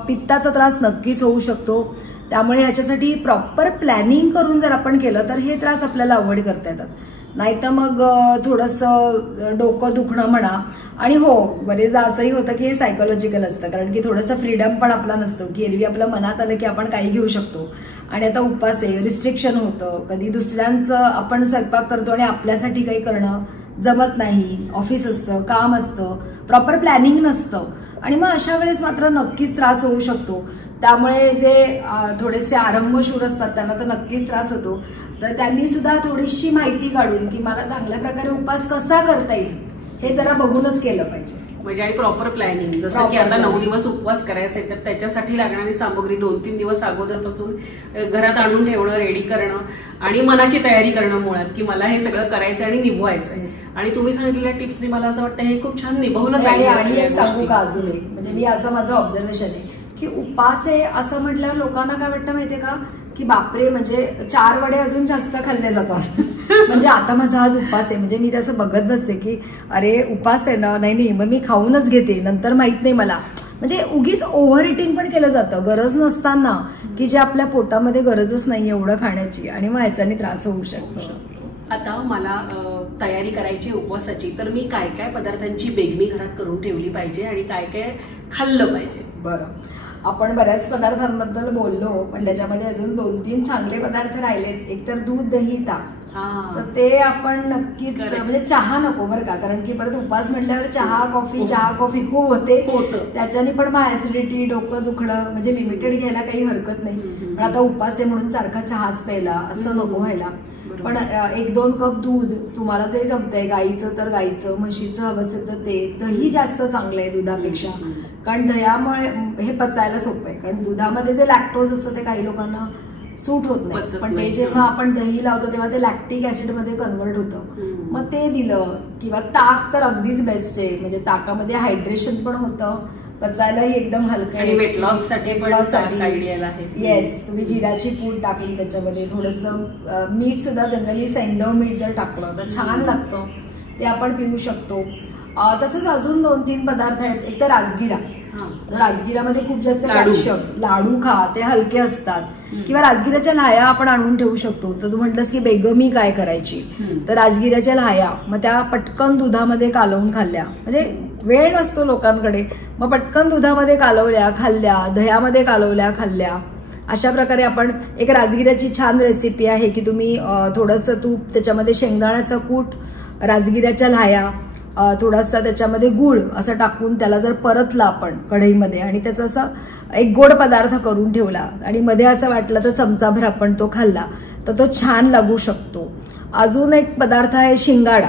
पित्ताचा त्रास नक्कीच होऊ शकतो. त्यामुळे ह्याच्यासाठी प्रॉपर प्लॅनिंग करून जर आपण केलं तर हे त्रास आपल्याला अवॉइड करता येतात. नाही तर मग थोडंसं डोकं दुखणं म्हणा. आणि हो, बरेचदा असंही होतं की हे सायकोलॉजिकल असतं, कारण की थोडंसं फ्रीडम पण आपला नसतो, की एरवी आपल्या मनात आलं की आपण काही घेऊ शकतो, आणि आता उपास आहे, रिस्ट्रिक्शन होतं, कधी दुसऱ्यांचं आपण स्वयंपाक करतो आणि आपल्यासाठी काही करणं जमत नाही, ऑफिस असतं, काम असतं, प्रॉपर प्लॅनिंग नसतं, आणि मग अशा वेळेस मात्र नक्कीच त्रास होऊ शकतो. त्यामुळे जे थोडेसे आरंभशूर असतात त्यांना तर नक्कीच त्रास होतो. तर त्यांनी सुद्धा थोडीशी माहिती काढून की मला चांगल्या प्रकारे उपास कसा करता येईल हे जरा बघूनच केलं पाहिजे. म्हणजे आणि प्रॉपर प्लॅनिंग, जसं की आता 9 दिवस उपवास करायचे तर त्याच्यासाठी लागणारी सामग्री 2-3 दिवस अगोदरपासून घरात आणून ठेवणं, रेडी करणं आणि मनाची तयारी करणं मुळात, की मला हे सगळं करायचं आणि निभवायचं. आणि तुम्ही सांगितलेल्या टिप्सनी मला असं वाटतं हे खूप छान निभवलं जाईल. आणि एक सांगू का अजून एक, म्हणजे मी असं माझं ऑब्झर्वेशन आहे की उपास आहे असं म्हटल्यावर लोकांना काय वाटतं माहितीये का, की बापरे म्हणजे 4 वडे अजून जास्त खाल्ले जातात. म्हणजे आता माझा आज उपास आहे, म्हणजे मी त्याचं बघत बसते की अरे उपास आहे ना, नाही मग मी खाऊनच घेते, नंतर माहित नाही मला. म्हणजे उगीच ओव्हर इटिंग पण केलं जातं गरज नसताना, की जे आपल्या पोटामध्ये गरजच नाही एवढं खाण्याची, आणि मग ह्याच्याने त्रास होऊ शकतो. आता मला तयारी करायची उपवासाची, तर मी काय काय पदार्थांची बेगमी घरात करून ठेवली पाहिजे आणि काय काय खाल्लं पाहिजे? बरं, आपण बऱ्याच पदार्थांबद्दल बोललो, पण त्याच्यामध्ये अजून 2-3 चांगले पदार्थ राहिलेत. एक तर दूध, दही, ताक. तर ते आपण नक्कीच म्हणजे चहा नको बरं का, कारण की परत उपास म्हटल्यावर चहा कॉफी खूप होते. त्याच्याने पण मग ऍसिडिटी, डोकं दुखणं, म्हणजे लिमिटेड घ्यायला काही हरकत नाही. पण आता उपास आहे म्हणून सारखा चहाच प्यायला असं नको व्हायला. पण 1-2 कप दूध तुम्हाला जे जमतंय, गाईचं तर गाईचं, म्हशीचं हवं असेल तर ते. दही जास्त चांगलं आहे दुधापेक्षा, कारण दह्यामुळे हे पचायला सोपं आहे. कारण दुधामध्ये जे लॅक्टोज असतं ते काही लोकांना सूट होत नाही, पण ते जेव्हा आपण दही लावतो तेव्हा ते लॅक्टिक ऍसिड मध्ये कन्व्हर्ट होतं. मग ते दिलं, किंवा ताक तर अगदीच बेस्ट आहे. म्हणजे ताकामध्ये हायड्रेशन पण होतं, पचायलाही एकदम हलकं आहे. वेट लॉस साठी पण आयडियल आहे. येस, तुम्ही जिराची पूड टाकली त्याच्यामध्ये, थोडंसं मीठ सुद्धा, जनरली सैंधव मीठ जर टाकलं तर छान लागतं, ते आपण पिऊ शकतो. तसंच अजून 2-3 पदार्थ आहेत. एक तर राजगिरा. राजगिरामध्ये खूप जास्त कॅल्शियम. लाडू खा, ते हलके असतात. किंवा राजगिराच्या लाह्या आपण आणून ठेवू शकतो. तर तू म्हटलंस की बेगमी काय करायची, तर राजगिराच्या लाह्या मग त्या पटकन दुधामध्ये कालवून खाल्ल्या, म्हणजे वेळ नसतो लोकांकडे, मग पटकन दुधामध्ये कालवल्या, खाल्ल्या, दह्यामध्ये कालवल्या, खाल्ल्या. अशा प्रकारे आपण एक राजगिराची छान रेसिपी आहे की तुम्ही थोडंसं तूप, त्याच्यामध्ये शेंगदाण्याचं कूट, राजगिराच्या लाह्या, थोडासा त्याच्यामध्ये गुळ असं टाकून त्याला जर परतला आपण कढईमध्ये, आणि त्याचा असा एक गोड पदार्थ करून ठेवला, आणि मध्ये असं वाटलं तर चमचाभर आपण तो खाल्ला, तर तो छान लागू शकतो. अजून एक पदार्थ आहे शिंगाडा.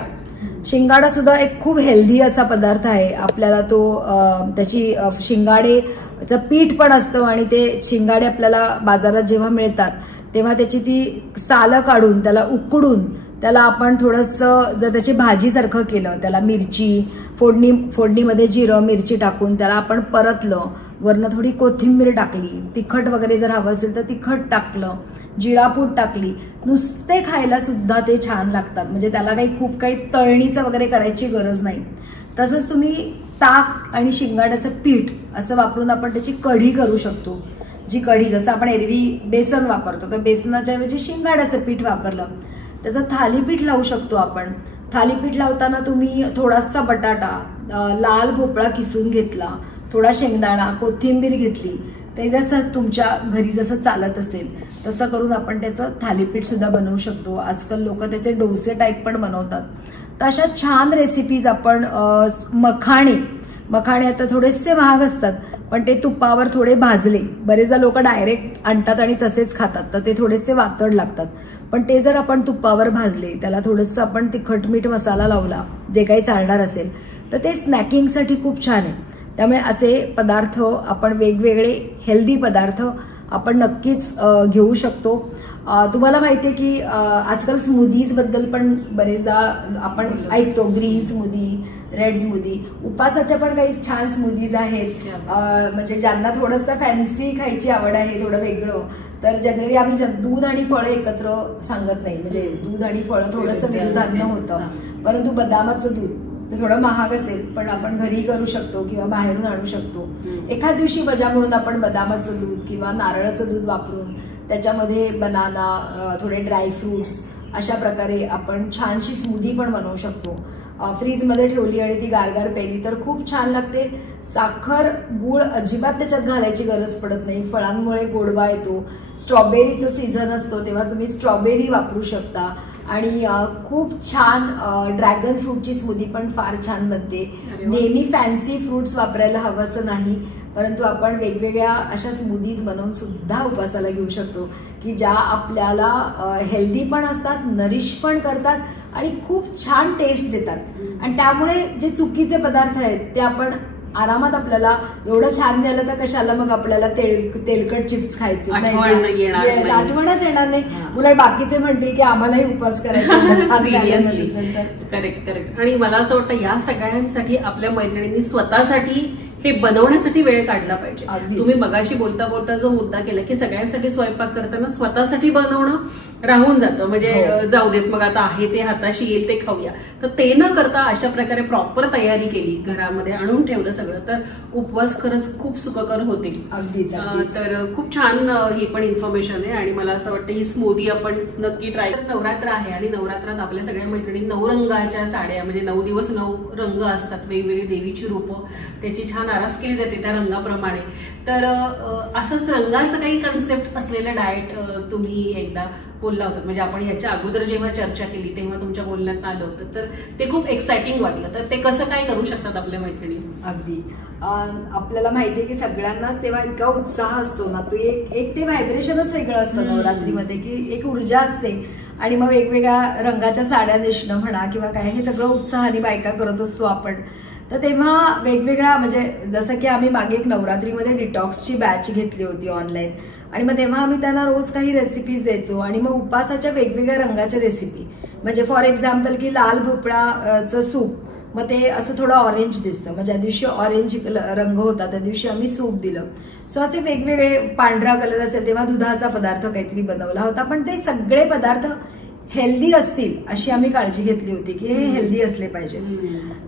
शिंगाडा सुद्धा एक खूप हेल्दी असा पदार्थ आहे. आपल्याला तो त्याची शिंगाडेचं पीठ पण असतं, आणि ते शिंगाडे आपल्याला बाजारात जेव्हा मिळतात तेव्हा त्याची ती सालं काढून त्याला उकडून त्याला आपण थोडंसं जर त्याची भाजीसारखं केलं, त्याला मिरची फोडणीमध्ये जिरं मिरची टाकून त्याला आपण परतलं, वरनं थोडी कोथिंबीर टाकली, तिखट वगैरे जर हवं असेल तर तिखट टाकलं, जिरापूड टाकली, नुसते खायला सुद्धा ते छान लागतात. म्हणजे त्याला खूप काही तळणीचं वगैरे करायची गरज नाही. तसंच तुम्ही ताक आणि शिंगाड्याचं पीठ असं वापरून आपण त्याची कढी करू शकतो. जी कढी, जसं आपण एरवी बेसन वापरतो, तर बेसनाच्या ऐवजी शिंगाड्याचं पीठ वापरलं, त्याचं थालीपीठ लावू शकतो आपण. थालीपीठ लावताना तुम्ही थोडासा बटाटा, लाल भोपळा किसून घेतला, थोडा शेंगदाणा, कोथिंबीर घेतली, ते जसं तुमच्या घरी जसं चालत असेल तसं करून आपण त्याचं थालीपीठ सुद्धा बनवू शकतो. आजकाल लोक त्याचे डोसे टाईप पण बनवतात. तर अशा छान रेसिपीज आपण. मखाणे आता थोडेसे महाग असतात, पण ते तुपावर थोडे भाजले, बरेचदा लोक डायरेक्ट आणतात आणि तसेच खातात, तर ते थोडेसे वातड लागतात. पण ते जर आपण तुपावर भाजले, त्याला थोडंसं आपण तिखट मीठ मसाला लावला, जे काही चालणार असेल, तर ते स्नॅकिंगसाठी खूप छान आहे. त्यामुळे असे पदार्थ आपण, वेगवेगळे हेल्दी पदार्थ आपण नक्कीच घेऊ शकतो. तुम्हाला माहितीये की आजकाल स्मूदीज बद्दल पण बरेचदा आपण ऐकतो, ग्रीन स्मूदी, रेड स्मूदी. उपासाच्या पण काही छान स्मूदीज आहेत. म्हणजे ज्यांना थोडंसं फॅन्सी खायची आवड आहे, थोडं वेगळं, तर जनरली आम्ही दूध आणि फळं एकत्र सांगत नाही. म्हणजे दूध आणि फळं थोडंसं विरुद्धान्न होतं, परंतु बदामाचं दूध ते थोडं महाग असेल, पण आपण घरी करू शकतो किंवा बाहेरून आणू शकतो. एखाद दिवशी मजा म्हणून आपण बदामाचं दूध किंवा नारळाचं दूध वापरून त्याच्यामध्ये बनाना, थोडे ड्रायफ्रुट्स, अशा प्रकारे आपण छानशी स्मूदी पण बनवू शकतो. फ्रीजमध्ये ठेवली आणि ती गारगार प्यायली तर खूप छान लागते. साखर, गूळ अजिबात त्याच्यात घालायची गरज पडत नाही. फळांमुळे गोडवा येतो. स्ट्रॉबेरीचं सीझन असतो तेव्हा तुम्ही स्ट्रॉबेरी वापरू शकता, आणि खूप छान ड्रॅगन फ्रूटची स्मूदी पण फार छान बनते. नेहमी फॅन्सी फ्रुट्स वापरायला हवं असं नाही, परंतु आपण वेगवेगळ्या अशा स्मूदीज बनवून सुद्धा उपासाला घेऊ शकतो, की ज्या आपल्याला हेल्दी पण असतात, नरिश पण करतात आणि खूप छान टेस्ट देतात. आणि त्यामुळे जे चुकीचे पदार्थ आहेत ते आपण आरामात, आपल्याला एवढं छान मिळालं तर कशाला मग आपल्याला तेलकट चिप्स खायचे, आठवणच येणार नाही. उलट बाकीचे म्हणते की आम्हालाही उपास करायचा. करेक्ट. आणि मला असं वाटतं या सगळ्यांसाठी आपल्या मैत्रिणींनी स्वतःसाठी हे बनवण्यासाठी वेळ काढला पाहिजे. तुम्ही मगाशी बोलता बोलता जो मुद्दा केला की सगळ्यांसाठी स्वयंपाक करताना स्वतःसाठी बनवणं राहून जातं, म्हणजे जाऊ देत मग आता आहे ते हाताशी येईल ते खाऊया, तर ते न करता अशा प्रकारे प्रॉपर तयारी केली, घरामध्ये आणून ठेवलं सगळं, तर उपवास खरंच खूप सुखकर होते. अगदीच. तर खूप छान ही पण इन्फॉर्मेशन आहे, आणि मला असं वाटतं ही स्मूदी आपण नक्की ट्राय. नवरात्र आहे आणि नवरात्रात आपल्या सगळ्या मैत्रिणी 9 रंगाच्या साड्या, म्हणजे 9 दिवस 9 रंग असतात, वेगवेगळी देवीची रूपं, त्याची छान नाराज केली जाते त्या रंगाप्रमाणे. तर असंच रंगाचं काही कन्सेप्ट असलेलं डाएट तुम्ही एकदा बोलला होता, म्हणजे आपण ह्याच्या अगोदर जेव्हा चर्चा केली तेव्हा तुमच्या बोलण्यात आलं होतं, तर ते खूप एक्साइटिंग वाटलं. तर ते कसं काय करू शकतात आपल्या मैत्रिणी? अगदी आपल्याला माहितीये की सगळ्यांनाच तेव्हा इतका उत्साह असतो ना, तो एक ते व्हायब्रेशनच वेगळं असतं नवरात्रीमध्ये, की एक ऊर्जा असते आणि मग वेगवेगळ्या रंगाच्या साड्या नेसणं म्हणा किंवा काय, हे सगळं उत्साहाने बायका करत असतो आपण. तर तेव्हा वेगवेगळ्या, म्हणजे जसं की आम्ही मागे एक नवरात्रीमध्ये डिटॉक्सची बॅच घेतली होती ऑनलाईन, आणि मग तेव्हा आम्ही त्यांना रोज काही रेसिपीज द्यायचो आणि मग उपासाच्या वेगवेगळ्या रंगाच्या रेसिपी, म्हणजे फॉर एक्झाम्पल की लाल भोपळाचं सूप, मग ते असं थोडं ऑरेंज दिसतं, मग ज्या दिवशी ऑरेंज रंग होता त्या दिवशी आम्ही सूप दिलं. सो असे वेगवेगळे, पांढरा कलर असेल तेव्हा दुधाचा पदार्थ काहीतरी बनवला होता, पण ते सगळे पदार्थ हेल्दी असतील अशी आम्ही काळजी घेतली होती की हे हेल्दी असले पाहिजे.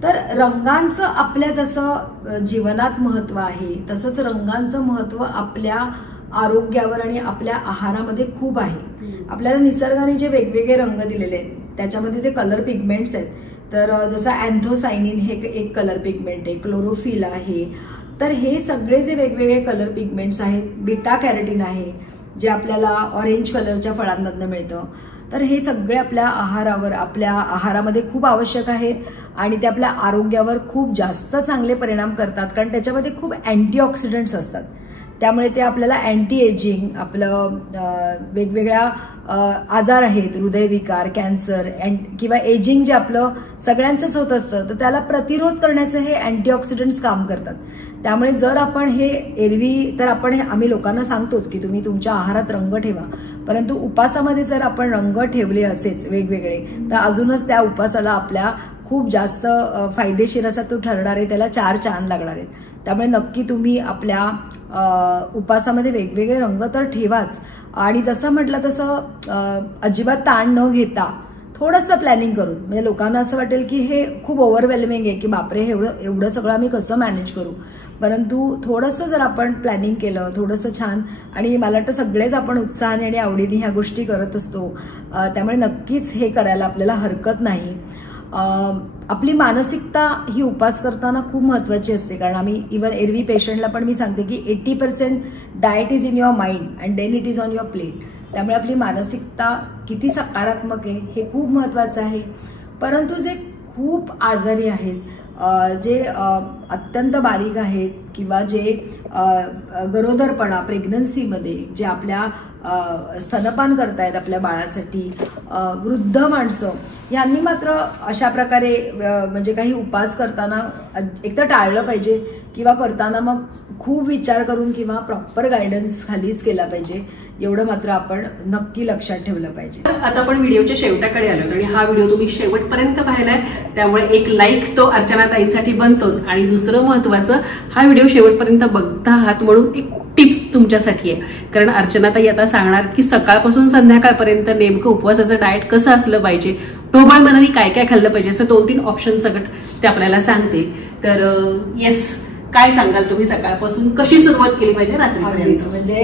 तर रंगांचं आपल्या जसं जीवनात महत्व आहे तसंच रंगांचं महत्व आपल्या आरोग्यावर आणि आपल्या आहारामध्ये खूप आहे. आपल्याला निसर्गाने जे वेगवेगळे रंग दिलेले आहेत त्याच्यामध्ये जे कलर पिगमेंट्स आहेत, तर जसं अँथोसायनिन हे एक कलर पिगमेंट आहे, क्लोरोफिल आहे, तर हे सगळे जे वेगवेगळे कलर पिगमेंट्स आहेत, बीटा कॅरोटीन आहे जे आपल्याला ऑरेंज कलरच्या फळांमधनं मिळतं, तर हे सगळे आपल्या आहारामध्ये खूप आवश्यक आहेत आणि ते आपल्या आरोग्यावर खूप जास्त चांगले परिणाम करतात, कारण त्याच्यामध्ये खूप अँटीऑक्सिडंट्स असतात. त्यामुळे ते आपल्याला अँटी एजिंग, आपलं वेगवेगळ्या आजार आहेत, हृदयविकार, कॅन्सर किंवा एजिंग जे आपलं सगळ्यांचंच होत असतं, तर त्याला प्रतिरोध करण्याचं हे अँटीऑक्सिडंट्स काम करतात. त्यामुळे जर आपण हे एरवी तर आम्ही लोकांना सांगतोच की तुम्ही तुमच्या आहारात रंग ठेवा, परंतु उपासामध्ये जर आपण रंग ठेवले असेच वेगवेगळे तर अजूनच त्या उपासाला आपल्या खूप जास्त फायदेशीर असा तो ठरणार आहे, त्याला 4 चांद लागणार आहेत. त्यामुळे नक्की तुम्ही आपल्या उपासामध्ये वेगवेगळे रंग तर ठेवाच, आणि जसं म्हटलं तसं अजिबात ताण न घेता थोडंसं प्लॅनिंग करून, म्हणजे लोकांना असं वाटेल की हे खूप ओव्हरवेल्मिंग आहे की बापरे एवढं सगळं आम्ही कसं मॅनेज करू, परंतु थोडंसं जर आपण प्लॅनिंग केलं थोडंसं छान, आणि मला वाटतं सगळेच आपण उत्साहाने आणि आवडीने ह्या गोष्टी करत असतो, त्यामुळे नक्कीच हे करायला आपल्याला हरकत नाही. आपली मानसिकता ही उपास करताना खूप महत्वाची असते, कारण आम्ही इव्हन एरवी पेशंटला पण मी सांगते की 80% diet is in your mind and then it is on your plate. त्यामुळे आपली मानसिकता किती सकारात्मक आहे हे खूप महत्वाचं आहे. परंतु जे खूप आजारी आहेत, जे अत्यंत बारीक आहेत किंवा जे गरोदरपणा प्रेग्नन्सीमध्ये जे आपल्या स्तनपान करतायत आपल्या बाळासाठी, वृद्ध माणसं, यांनी मात्र अशा प्रकारे म्हणजे काही उपास करताना एकतर टाळलं पाहिजे किंवा करताना मग खूप विचार करून किंवा प्रॉपर गायडन्स खालीच केला पाहिजे, एवढं मात्र आपण नक्की लक्षात ठेवलं पाहिजे. आता आपण व्हिडिओच्या शेवटाकडे आलो आणि हा व्हिडिओ तुम्ही शेवटपर्यंत पाहिलाय, त्यामुळे एक लाईक तो अर्चनाताईंसाठी बनतोच, आणि दुसरं महत्वाचं, हा व्हिडिओ शेवटपर्यंत बघता आहात म्हणून एक टिप्स तुमच्यासाठी आहे. कारण अर्चनाताई आता सांगणार की सकाळपासून संध्याकाळपर्यंत नेमकं उपवासाचं डाएट कसं असलं पाहिजे, ढोबळ मनाने काय काय खाल्लं पाहिजे, असं 2-3 ऑप्शन सगळं ते आपल्याला सांगतील. तर येस, काय सांगाल तुम्ही, सकाळपासून कशी सुरुवात केली पाहिजे रात्रीपर्यंत? म्हणजे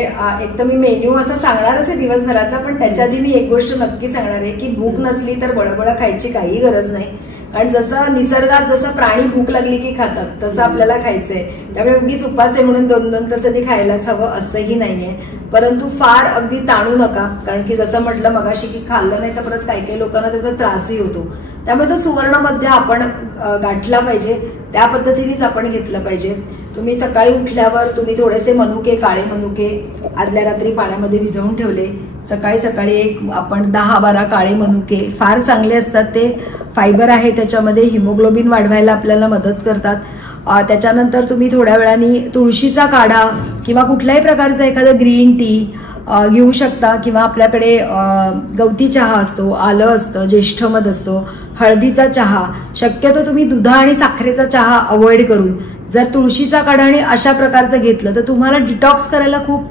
एक तर मी मेन्यू असं सांगणारच आहे दिवसभराचा, पण त्याच्या आधी मी एक गोष्ट नक्की सांगणार आहे की भूक नसली तर बळबळ खायची काही गरज नाही. कारण जसं निसर्गात जसं प्राणी भूक लागली की खातात तसं आपल्याला खायचंय, त्यामुळे उगीच उपास आहे म्हणून 2-2 तास ते खायलाच हवं असंही नाहीये. परंतु फार अगदी ताणू नका, कारण की जसं म्हटलं मगाशी की खाल्लं नाही तर परत काही काही लोकांना त्याचा त्रासही होतो. त्यामुळे तो सुवर्ण मध्य आपण गाठला पाहिजे, त्या पद्धतीनेच आपण घेतलं पाहिजे. तुम्ही सकाळी उठल्यावर तुम्ही थोडेसे मनुके, काळे मनुके आदल्या रात्री पाण्यामध्ये भिजवून ठेवले, सकाळी सकाळी एक आपण 10-12 काळे मनुके फार चांगले असतात, ते फायबर आहे त्याच्यामध्ये, हिमोग्लोबिन वाढवायला आपल्याला मदत करतात. त्याच्यानंतर तुम्ही थोड्या वेळाने तुळशीचा काढा किंवा कुठल्याही प्रकारचा एखादा ग्रीन टी घेऊ शकता, किंवा आपल्याकडे गवती चहा असतो, आलं असतं, ज्येष्ठमध असतो, हळदीचा चहा. शक्यतो तुम्ही दुधा आणि साखरेचा चहा अवॉइड करून जर तुळशीचा काढा आणि अशा प्रकारचं घेतलं तर तुम्हाला डिटॉक्स करायला खूप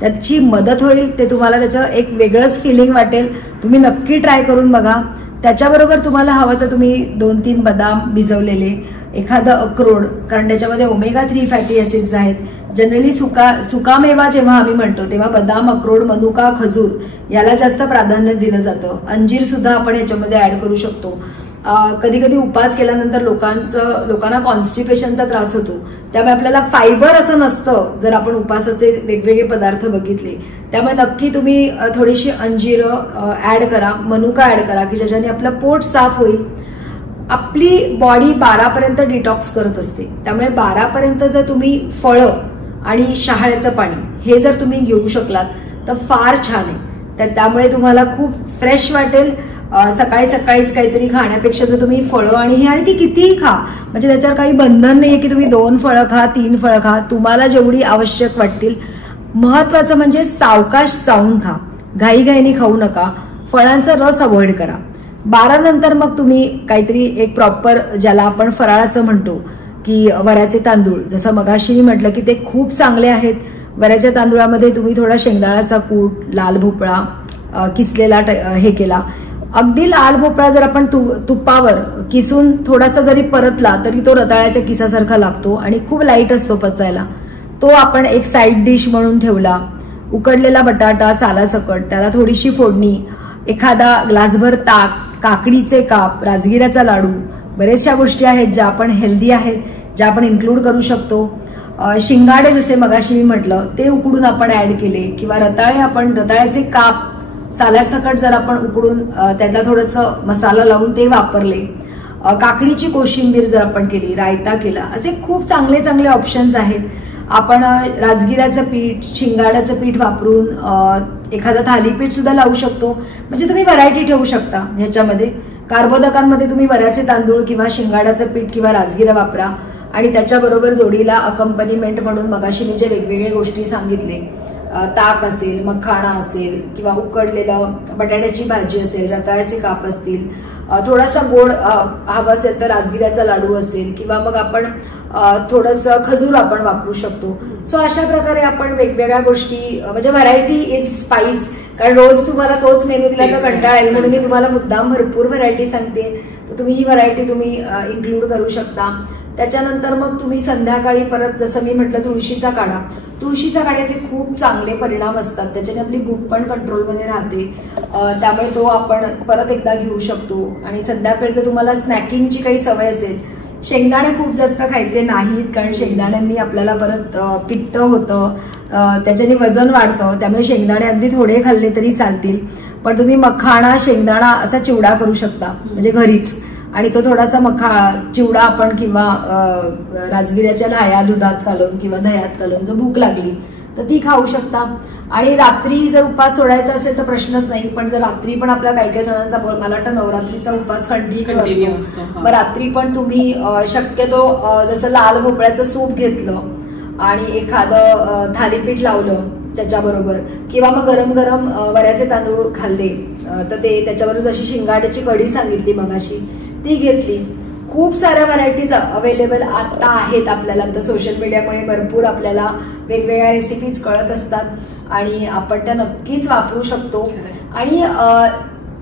त्याची मदत होईल. ते तुम्हाला त्याचं एक वेगळंच फिलिंग वाटेल, तुम्ही नक्की ट्राय करून बघा. त्याच्याबरोबर तुम्हाला हवं तर तुम्ही 2-3 बदाम भिजवलेले, एखादं अक्रोड, कारण त्याच्यामध्ये ओमेगा-3 फॅटी ऍसिड्स आहेत. जनरली सुकामेवा जेव्हा आम्ही म्हणतो तेव्हा बदाम, अक्रोड, मनुका, खजूर याला जास्त प्राधान्य दिलं जातं. अंजीर सुद्धा आपण याच्यामध्ये ऍड करू शकतो. कधी कधी उपवास केल्यानंतर लोकांना कॉन्स्टिपेशनचा त्रास होतो, त्यामुळे आपल्याला फायबर असं नसतं जर आपण उपवासाचे वेगवेगळे पदार्थ बघितले. त्यामुळे नक्की तुम्ही थोडीशी अंजीरं ऍड करा, मनुका ऍड करा की ज्याच्याने आपलं पोट साफ होईल. आपली बॉडी 12 पर्यंत डिटॉक्स करत असते, त्यामुळे 12 पर्यंत जर तुम्ही फळं आणि शहाळ्याचं पाणी हे जर तुम्ही घेऊ शकलात तर फार छान आहे. त्यामुळे तुम्हाला खूप फ्रेश वाटेल. सकाळी सकाळीच काहीतरी खाण्यापेक्षा जर तुम्ही फळं आणि ती कितीही खा, म्हणजे त्याच्यावर काही बंधन नाहीये की तुम्ही 2 फळं खा, 3 फळं खा, तुम्हाला जेवढी आवश्यक वाटतील. महत्वाचं म्हणजे सावकाश चावून खा, घाईघाईने खाऊ नका. फळांचा रस अवॉइड करा. 12 नंतर मग तुम्ही काहीतरी एक प्रॉपर, ज्याला आपण फराळाचं म्हणतो की वऱ्याचे तांदूळ, जसं मगाशी मी म्हटलं की ते खूप चांगले आहेत. वऱ्याच्या तांदूळामध्ये तुम्ही थोडा शेंगदाण्याचा कूट, लाल भोपळा किसलेला हे केला. अगदी लाल भोपळा जर आपण तुपावर किसून थोडासा जरी परतला तरी तो रताळ्याच्या किसासारखा लागतो आणि खूप लाईट असतो पचायला. तो आपण एक साईड डिश म्हणून ठेवला. उकडलेला बटाटा सालासकट, त्याला थोडीशी फोडणी, एखादा ग्लासभर ताक, काकडीचे काप, राजगिऱ्याचा लाडू, बरेचशा गोष्टी आहेत ज्या आपण हेल्दी आहेत, ज्या आपण इन्क्लूड करू शकतो. शिंगाडे जसे मगाशी मी म्हटलं ते उकडून आपण ऍड केले, किंवा रताळ्याचे काप सालाड सकट जर आपण उकडून त्याला थोडंसं मसाला लावून ते वापरले. काकडीची कोशिंबीर जर आपण केली, रायता केला, असे खूप चांगले चांगले ऑप्शन्स आहेत. आपण राजगिऱ्याचं पीठ, शिंगाड्याचं पीठ वापरून एखादं थालीपीठ सुद्धा लावू शकतो. म्हणजे तुम्ही व्हरायटी ठेवू शकता ह्याच्यामध्ये. कार्बोदकांमध्ये तुम्ही वऱ्याचे तांदूळ किंवा शिंगाड्याचं पीठ किंवा राजगिरा वापरा आणि त्याच्याबरोबर जोडीला अकंपनीमेंट म्हणून मगाशी मी जे वेगवेगळे गोष्टी सांगितले, ताक असेल, मखाणा असेल, किंवा उकडलेलं बटाट्याची भाजी असेल, रताळ्याचे काप असतील, थोडासा गोड हवा असेल तर राजगिऱ्याचा लाडू असेल, किंवा मग आपण थोडंसं खजूर आपण वापरू शकतो. सो अशा प्रकारे आपण वेगवेगळ्या गोष्टी, म्हणजे व्हरायटी इज स्पाइस. कारण रोज तुम्हाला तोच मेनू दिला तर कंटाळा येईल, म्हणून मी तुम्हाला मुद्दाम भरपूर व्हरायटी सांगते. तर तुम्ही ही व्हरायटी तुम्ही इन्क्लूड करू शकता. त्याच्यानंतर मग तुम्ही संध्याकाळी परत जसं मी म्हटलं तुळशीचा काढ्याचे खूप चांगले परिणाम असतात. त्याच्याने आपली भूक पण कंट्रोलमध्ये राहते, त्यामुळे तो आपण परत एकदा घेऊ शकतो. आणि संध्याकाळचं तुम्हाला स्नॅकिंगची काही सवय असेल, शेंगदाणे खूप जास्त खायचे नाहीत, कारण शेंगदाण्यांनी आपल्याला परत पित्त होतं, त्याच्याने वजन वाढतं. त्यामुळे शेंगदाणे अगदी थोडे खाल्ले तरी चालतील, पण तुम्ही मखाणा शेंगदाणा असा चिवडा करू शकता, म्हणजे घरीच. आणि तो थोडासा चिवडा आपण किंवा राजगिऱ्याच्या लाह्या दुधात घालून किंवा दह्यात घालून जर भूक लागली तर ती खाऊ शकता. आणि रात्री जर उपास सोडायचा असेल तर प्रश्नच नाही, पण जर रात्री पण आपल्या काही जणांचा, मला वाटतं नवरात्रीचा उपास कंटिन्यू असतो, मग रात्री पण तुम्ही शक्यतो जसं लाल भोपळ्याचं सूप घेतलं आणि एखादं थालीपीठ लावलं त्याच्याबरोबर, किंवा मग गरम गरम वऱ्याचे तांदूळ खाल्ले तर ते त्याच्याबरोबर, जशी शिंगाड्याची कढी सांगितली मगाशी ती घेतली. खूप साऱ्या व्हरायटीज अवेलेबल आता आहेत आपल्याला. तर सोशल मीडियामुळे भरपूर आपल्याला वेगवेगळ्या रेसिपीज कळत असतात आणि आपण त्या नक्कीच वापरू शकतो. आणि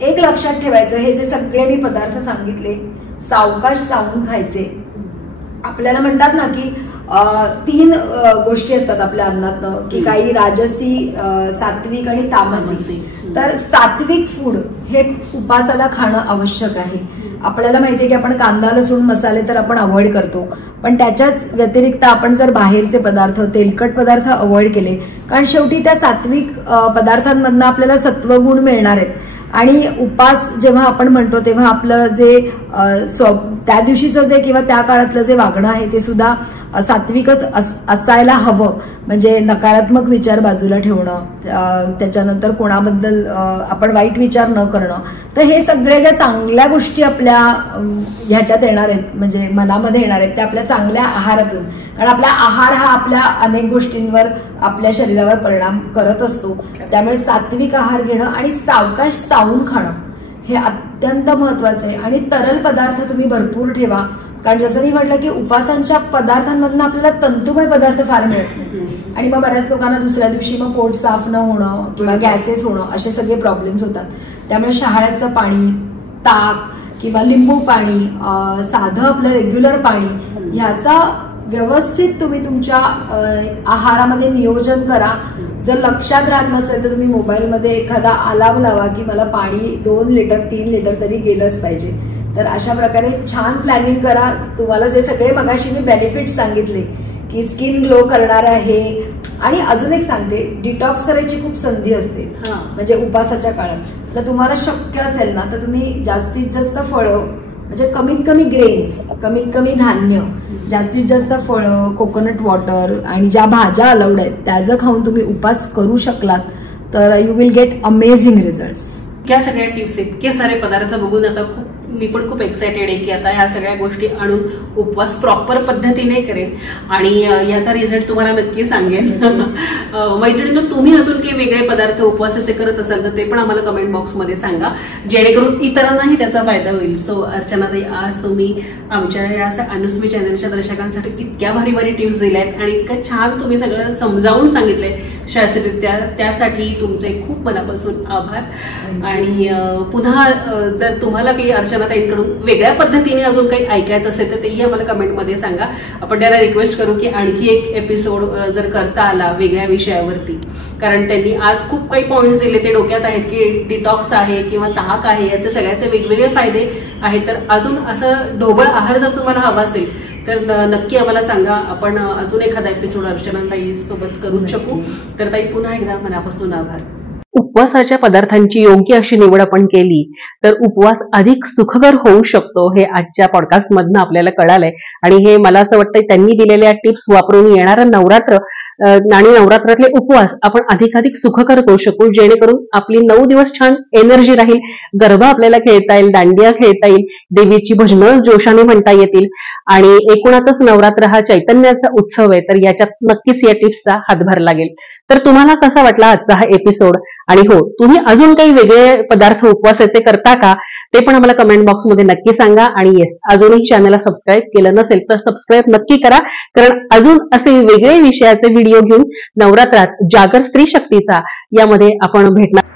एक लक्षात ठेवायचं, हे जे सगळे मी पदार्थ सांगितले सावकाश चावून खायचे. आपल्याला म्हणतात ना की 3 गोष्टी असतात आपल्या अन्नात, की काही राजसी, सात्विक आणि तामसी. तर सात्विक फूड हे उपासाला खाणं आवश्यक आहे. आपल्याला माहितीये की आपण कांदा लसूण मसाले तर आपण अवॉइड करतो, पण त्याच्याच व्यतिरिक्त आपण जर बाहेरचे पदार्थ, तेलकट पदार्थ अवॉइड केले, कारण शेवटी त्या सात्विक पदार्थांमधनं आपल्याला सत्वगुण मिळणार आहेत. आणि उपास जेव्हा आपण म्हणतो तेव्हा आपलं जे त्या दिवशीचं जे किंवा त्या काळातलं जे वागणं आहे ते सुद्धा सात्विकच असायला हवं. म्हणजे नकारात्मक विचार बाजूला ठेवणं, त्याच्यानंतर कोणाबद्दल आपण वाईट विचार न करणं. तर हे सगळ्या ज्या चांगल्या गोष्टी आपल्या ह्याच्यात येणार आहेत, म्हणजे मनामध्ये येणार आहेत, त्या आपल्या चांगल्या आहारातून. कारण आपला आहार हा आपल्या अनेक गोष्टींवर आपल्या शरीरावर परिणाम करत असतो. त्यामुळे सात्विक आहार घेणं आणि सावकाश चावून खाणं हे अत्यंत महत्वाचं आहे. आणि तरल पदार्थ तुम्ही भरपूर ठेवा, कारण जसं मी म्हटलं की उपासांच्या पदार्थांमधून आपल्याला तंतुमय पदार्थ फार मिळत नाही, आणि मग बऱ्याच लोकांना दुसऱ्या दिवशी मग पोट साफ न होणं किंवा गॅसेस होणं असे सगळे प्रॉब्लेम्स होतात. त्यामुळे शहाळ्याचं पाणी, ताक किंवा लिंबू पाणी, साधं आपलं रेग्युलर पाणी, ह्याचा व्यवस्थित तुम्ही तुमच्या आहारामध्ये नियोजन करा. जर लक्षात राहत नसेल तर तुम्ही मोबाईलमध्ये एखादा अलार्म लावा की मला पाणी 2 लिटर 3 लिटर तरी गेलंच पाहिजे. तर अशा प्रकारे छान प्लॅनिंग करा. तुम्हाला जे सगळे मगाशी मी बेनिफिट्स सांगितले की स्किन ग्लो करणार आहे, आणि अजून एक सांगते, डिटॉक्स करायची खूप संधी असते. म्हणजे उपासाच्या काळात जर तुम्हाला शक्य असेल ना, तर तुम्ही जास्तीत जास्त फळं, म्हणजे कमीत कमी ग्रेन्स, कमीत कमी धान्य, जास्तीत जास्त फळं, कोकोनट वॉटर आणि ज्या भाज्या अलाउड आहेत त्या जर खाऊन तुम्ही उपास करू शकलात तर you will get amazing results. क्या सगळ्या टिप्स, इतके सारे पदार्थ बघून आता मी पण खूप एक्सायटेड आहे की आता ह्या सगळ्या गोष्टी आणून उपवास प्रॉपर पद्धतीने करेन आणि याचा रिझल्ट तुम्हाला नक्की सांगेन. मैत्रिणींनो, तुम्ही अजून काही वेगळे पदार्थ उपवासाचे करत असाल तर ते पण आम्हाला कमेंट बॉक्समध्ये सांगा, जेणेकरून इतरांनाही त्याचा फायदा होईल. सो अर्चनाताई, आज तुम्ही आमच्या या अनुस्मी चॅनलच्या दर्शकांसाठी इतक्या भारी भारी टिप्स दिल्या आहेत आणि इतकं छान तुम्ही सगळं समजावून सांगितलंय शास्त्रीरित्या, त्यासाठी तुमचे खूप मनापासून आभार. आणि पुन्हा जर तुम्हाला काही अर्चनाताईंकडून वेगळ्या पद्धतीने अजून काही ऐकायचं असेल तर तेही आम्हाला कमेंटमध्ये सांगा. आपण त्याला रिक्वेस्ट करू की आणखी एक एपिसोड जर करता आला वेगळ्या विषयावरती, कारण त्यांनी आज खूप काही पॉइंट्स दिले ते डोक्यात आहेत की डिटॉक्स आहे किंवा ताक आहे, याचे सगळ्याचे वेगवेगळे फायदे आहेत. तर अजून असं ढोबळ आहार जर तुम्हाला हवा असेल तर नक्की आम्हाला सांगा, आपण अजून एखादा एपिसोड अर्चनाताई सोबत करू शकू. तर ताई, पुन्हा एकदा मनापासून आभार. उपवासाच्या पदार्थांची योग्य अशी निवड आपण केली तर उपवास अधिक सुखकर होऊ शकतो, हे आजच्या पॉडकास्ट मधनं आपल्याला कळालंय. आणि हे मला असं वाटतं त्यांनी दिलेल्या टिप्स वापरून येणारं नवरात्र आणि नवरात्रातले उपवास आपण अधिकाधिक सुखकर करू शकू, जेणेकरून आपली 9 दिवस छान एनर्जी राहील, गरबा आपल्याला खेळता येईल, दांडिया खेळता येईल, देवीची भजनं जोशाने म्हणता येतील. आणि एकूणातच नवरात्र हा चैतन्याचा उत्सव आहे, तर याच्यात नक्कीच या टिप्सचा हातभार लागेल. तर तुम्हाला कसा वाटला आजचा हा एपिसोड? आणि हो, तुम्ही अजून काही वेगळे पदार्थ उपवासाचे करता का ते पण आम्हाला कमेंट बॉक्समध्ये नक्की सांगा. आणि येस, अजूनही चॅनलला सबस्क्राईब केलं नसेल तर सबस्क्राईब नक्की करा, कारण अजून असे वेगळे विषयाचे व्हिडिओ घेऊन नवरात्रात जागर स्त्री शक्तीचा यामध्ये आपण भेटणार.